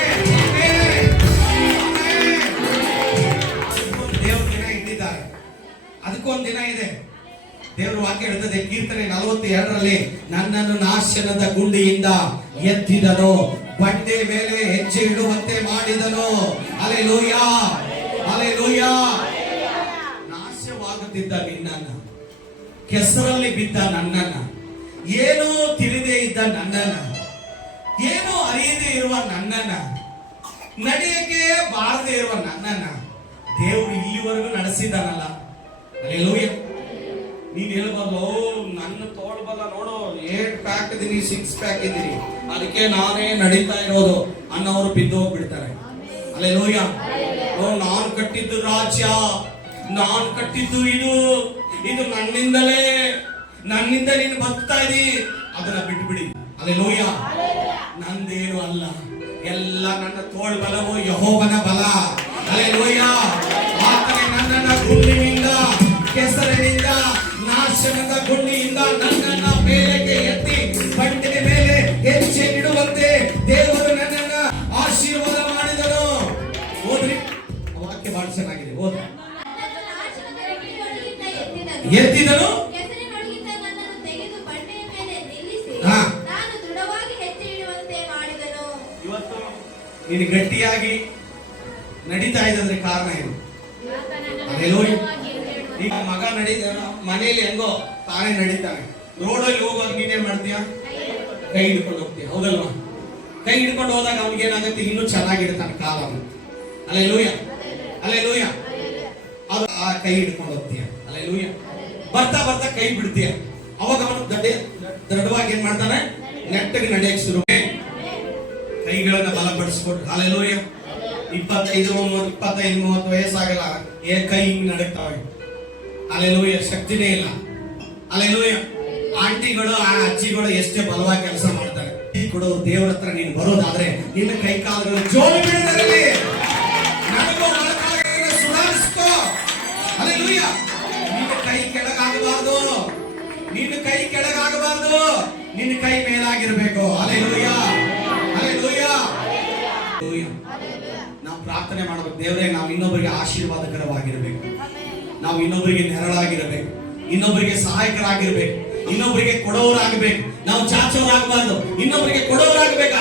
ದೇವರು ದಿನ ಇಟ್ಟಿದ್ದಾರೆ, ಅದಕ್ಕೊಂದು ದಿನ ಇದೆ. ದೇವರು ವಾಕ್ಯ ಹೇಳ್ತದೆ, ಕೀರ್ತನೆ 42ರಲ್ಲಿ, ನನ್ನನ್ನು ನಾಶನದ ಗುಂಡಿಯಿಂದ ಎತ್ತಿದನು, ಬಂಡೆ ಮೇಲೆ ಹೆಜ್ಜೆ ಇಡುವಂತೆ ಮಾಡಿದನು. Hallelujah, hallelujah. ನಾಶವಾಗುತ್ತಿದ್ದ ನಿನ್ನನ್ನ, ಕೆಸರಲ್ಲಿ ಬಿದ್ದ ನನ್ನನ್ನ, ಏನೋ ತಿಳಿದೇ ಇದ್ದ ನನ್ನನ್ನ, ಏನೋ ಅರಿಯದೇ ಇರುವ ನನ್ನನ್ನ, ನಡೆಯಕ್ಕೆ ಬಾರದೇ ಇರುವ ನನ್ನನ್ನ ದೇವರು ಇಲ್ಲಿವರೆಗೂ ನಡೆಸಿದ್ದಾನಲ್ಲ. ಹಲ್ಲೆಲೂಯಾ. ನೀನ್ ಹೇಳ್ಬಾರ್ದು, ನನ್ನ ತೋಳ್ಬಲ್ಲ ನೋಡು, 8 ಪ್ಯಾಕ್ ಇದೀನಿ, 6 ಪ್ಯಾಕ್ ಇದೀನಿ, ಅದಕ್ಕೆ ನಾನೇ ನಡೀತಾ ಇರೋದು ಅನ್ನೋರು ಬಿದ್ದು ಹೋಗ್ಬಿಡ್ತಾರೆ. ಹಲ್ಲೆಲೂಯಾ. ನಾನು ಕಟ್ಟಿದ್ದು ರಾಜ್ಯ, ನಾನು ಕಟ್ಟಿದ್ದು ಇದು ನನ್ನಿಂದ ನೀನು ಬದುಕ್ತಾ ಇದ್ದೀ, ಅದನ್ನ ಬಿಟ್ಬಿಡಿ. ಹಲ್ಲೆಲೂಯಾ. ನಂದೇನು ಅಲ್ಲ, ಎಲ್ಲ ನನ್ನ ತೋಳ್ ಬಲವು ಯೆಹೋವನ ಬಲ. ಹಲ್ಲೆಲೂಯಾ. ಆತನೇ ನನ್ನನ್ನ ಗುಂಡಿನಿಂದ, ಕೆಸರಿನಿಂದ, ನಾಶನದ ಗುಂಡಿಯಿಂದ ನನ್ನನ್ನ ಮೇಲಕ್ಕೆ ಎತ್ತಿ ಬಂಡೆಯ ಮೇಲೆ ಹೆಜ್ಜೆ ಇಡುವಂತೆ ದೇವರು ನನ್ನನ್ನ ಆಶೀರ್ವಾದ ಮಾಡಿದನು. ಓದ್ರಿ, ವಾಕ್ಯ ಬಹಳ ಚೆನ್ನಾಗಿದೆ, ಓದ್. ಎತ್ತಿದನು, ಇವತ್ತು ನೀನು ಗಟ್ಟಿಯಾಗಿ ನಡೀತಾ ಇದ್ರೆ ಕಾರಣ ಏನು? ಹಲ್ಲೆಲೂಯಾ. ಈಗ ಮಗ ಮನೆಯಲ್ಲಿ ಹೆಂಗೋ ತಾನೇ ನಡೀತಾನೆ, ರೋಡಲ್ಲಿ ಹೋಗೋದು ನೀನೇನ್ ಮಾಡ್ತೀಯ? ಕೈ ಹಿಡ್ಕೊಂಡು ಹೋಗ್ತೀಯ, ಹೌದಲ್ವಾ? ಕೈ ಹಿಡ್ಕೊಂಡು ಹೋದಾಗ ಅವ್ನಿಗೆ ಏನಾಗುತ್ತೆ? ಇನ್ನೂ ಚೆನ್ನಾಗಿರ್ತಾನೆ ಕಾಲ. Hallelujah, hallelujah. ಅದು ಆ ಕೈ ಹಿಡ್ಕೊಂಡು ಹೋಗ್ತೀಯ. ಹಲ್ಲೆಲೂಯಾ. ಬರ್ತಾ ಬರ್ತಾ ಕೈ ಬಿಡ್ತೀಯ, ಅವಾಗ ಅವನು ದೃಢವಾಗಿ ಏನ್ ಮಾಡ್ತಾನೆ? ನೆಟ್ಟಗೆ ನಡೆಯಕ್ಕೆ ಶುರು. ಕೈಗಳನ್ನ ಬಲಪಡಿಸ್ಕೊಟ್ಟು. ಹಲ್ಲೆಲೂಯಾ. 25-30 ವಯಸ್ಸಾಗಲ್ಲ, ಕೈ ಹಿಂಗ್ ನಡಕ್ತಾವೆ. ಹಲ್ಲೆಲೂಯಾ. ಶಕ್ತಿನೇ ಇಲ್ಲ. ಹಲ್ಲೆಲೂಯಾ. ಆಂಟಿಗಳು, ಆ ಅಜ್ಜಿಗಳು ಎಷ್ಟೇ ಬಲವಾಗಿ ಕೆಲಸ ಮಾಡ್ತಾರೆ, ಕೊಡೋರು ದೇವರ ಹತ್ರ ನೀನು ಬರೋದಾದ್ರೆ ನಿನ್ನ ಕೈ ಕಾಲುಗಳು ಜೋರು ಬಿಡದಿರಲಿ. ನನಗೂ ಮೊಳಕಾಲುಗಳನ್ನು ಸುಧಾರಿಸ್ಕೋ. ಹಲ್ಲೆಲೂಯಾ. ನಿನ್ನ ಕೈ ಕೆಳಗಾಗಬಾರ್ದು, ನಿನ್ನ ಕೈ ಕೆಳಗಾಗಬಾರ್ದು, ನಿನ್ನ ಕೈ ಮೇಲಾಗಿರ್ಬೇಕು. Hallelujah, hallelujah. ನಾವು ಪ್ರಾರ್ಥನೆ ಮಾಡಬೇಕು, ದೇವರೇ ನಾವು ಇನ್ನೊಬ್ಬರಿಗೆ ಆಶೀರ್ವಾದಕರವಾಗಿರ್ಬೇಕು, ನಾವು ಇನ್ನೊಬ್ಬರಿಗೆ ನೆರಳಾಗಿರಬೇಕು, ಇನ್ನೊಬ್ಬರಿಗೆ ಸಹಾಯಕರಾಗಿರ್ಬೇಕು, ಇನ್ನೊಬ್ಬರಿಗೆ ಕೊಡೋರಾಗಬೇಕು. ನಾವು ಚಾಚೋರಾಗಬಾರ್ದು, ಇನ್ನೊಬ್ಬರಿಗೆ ಕೊಡೋರಾಗಬೇಕು.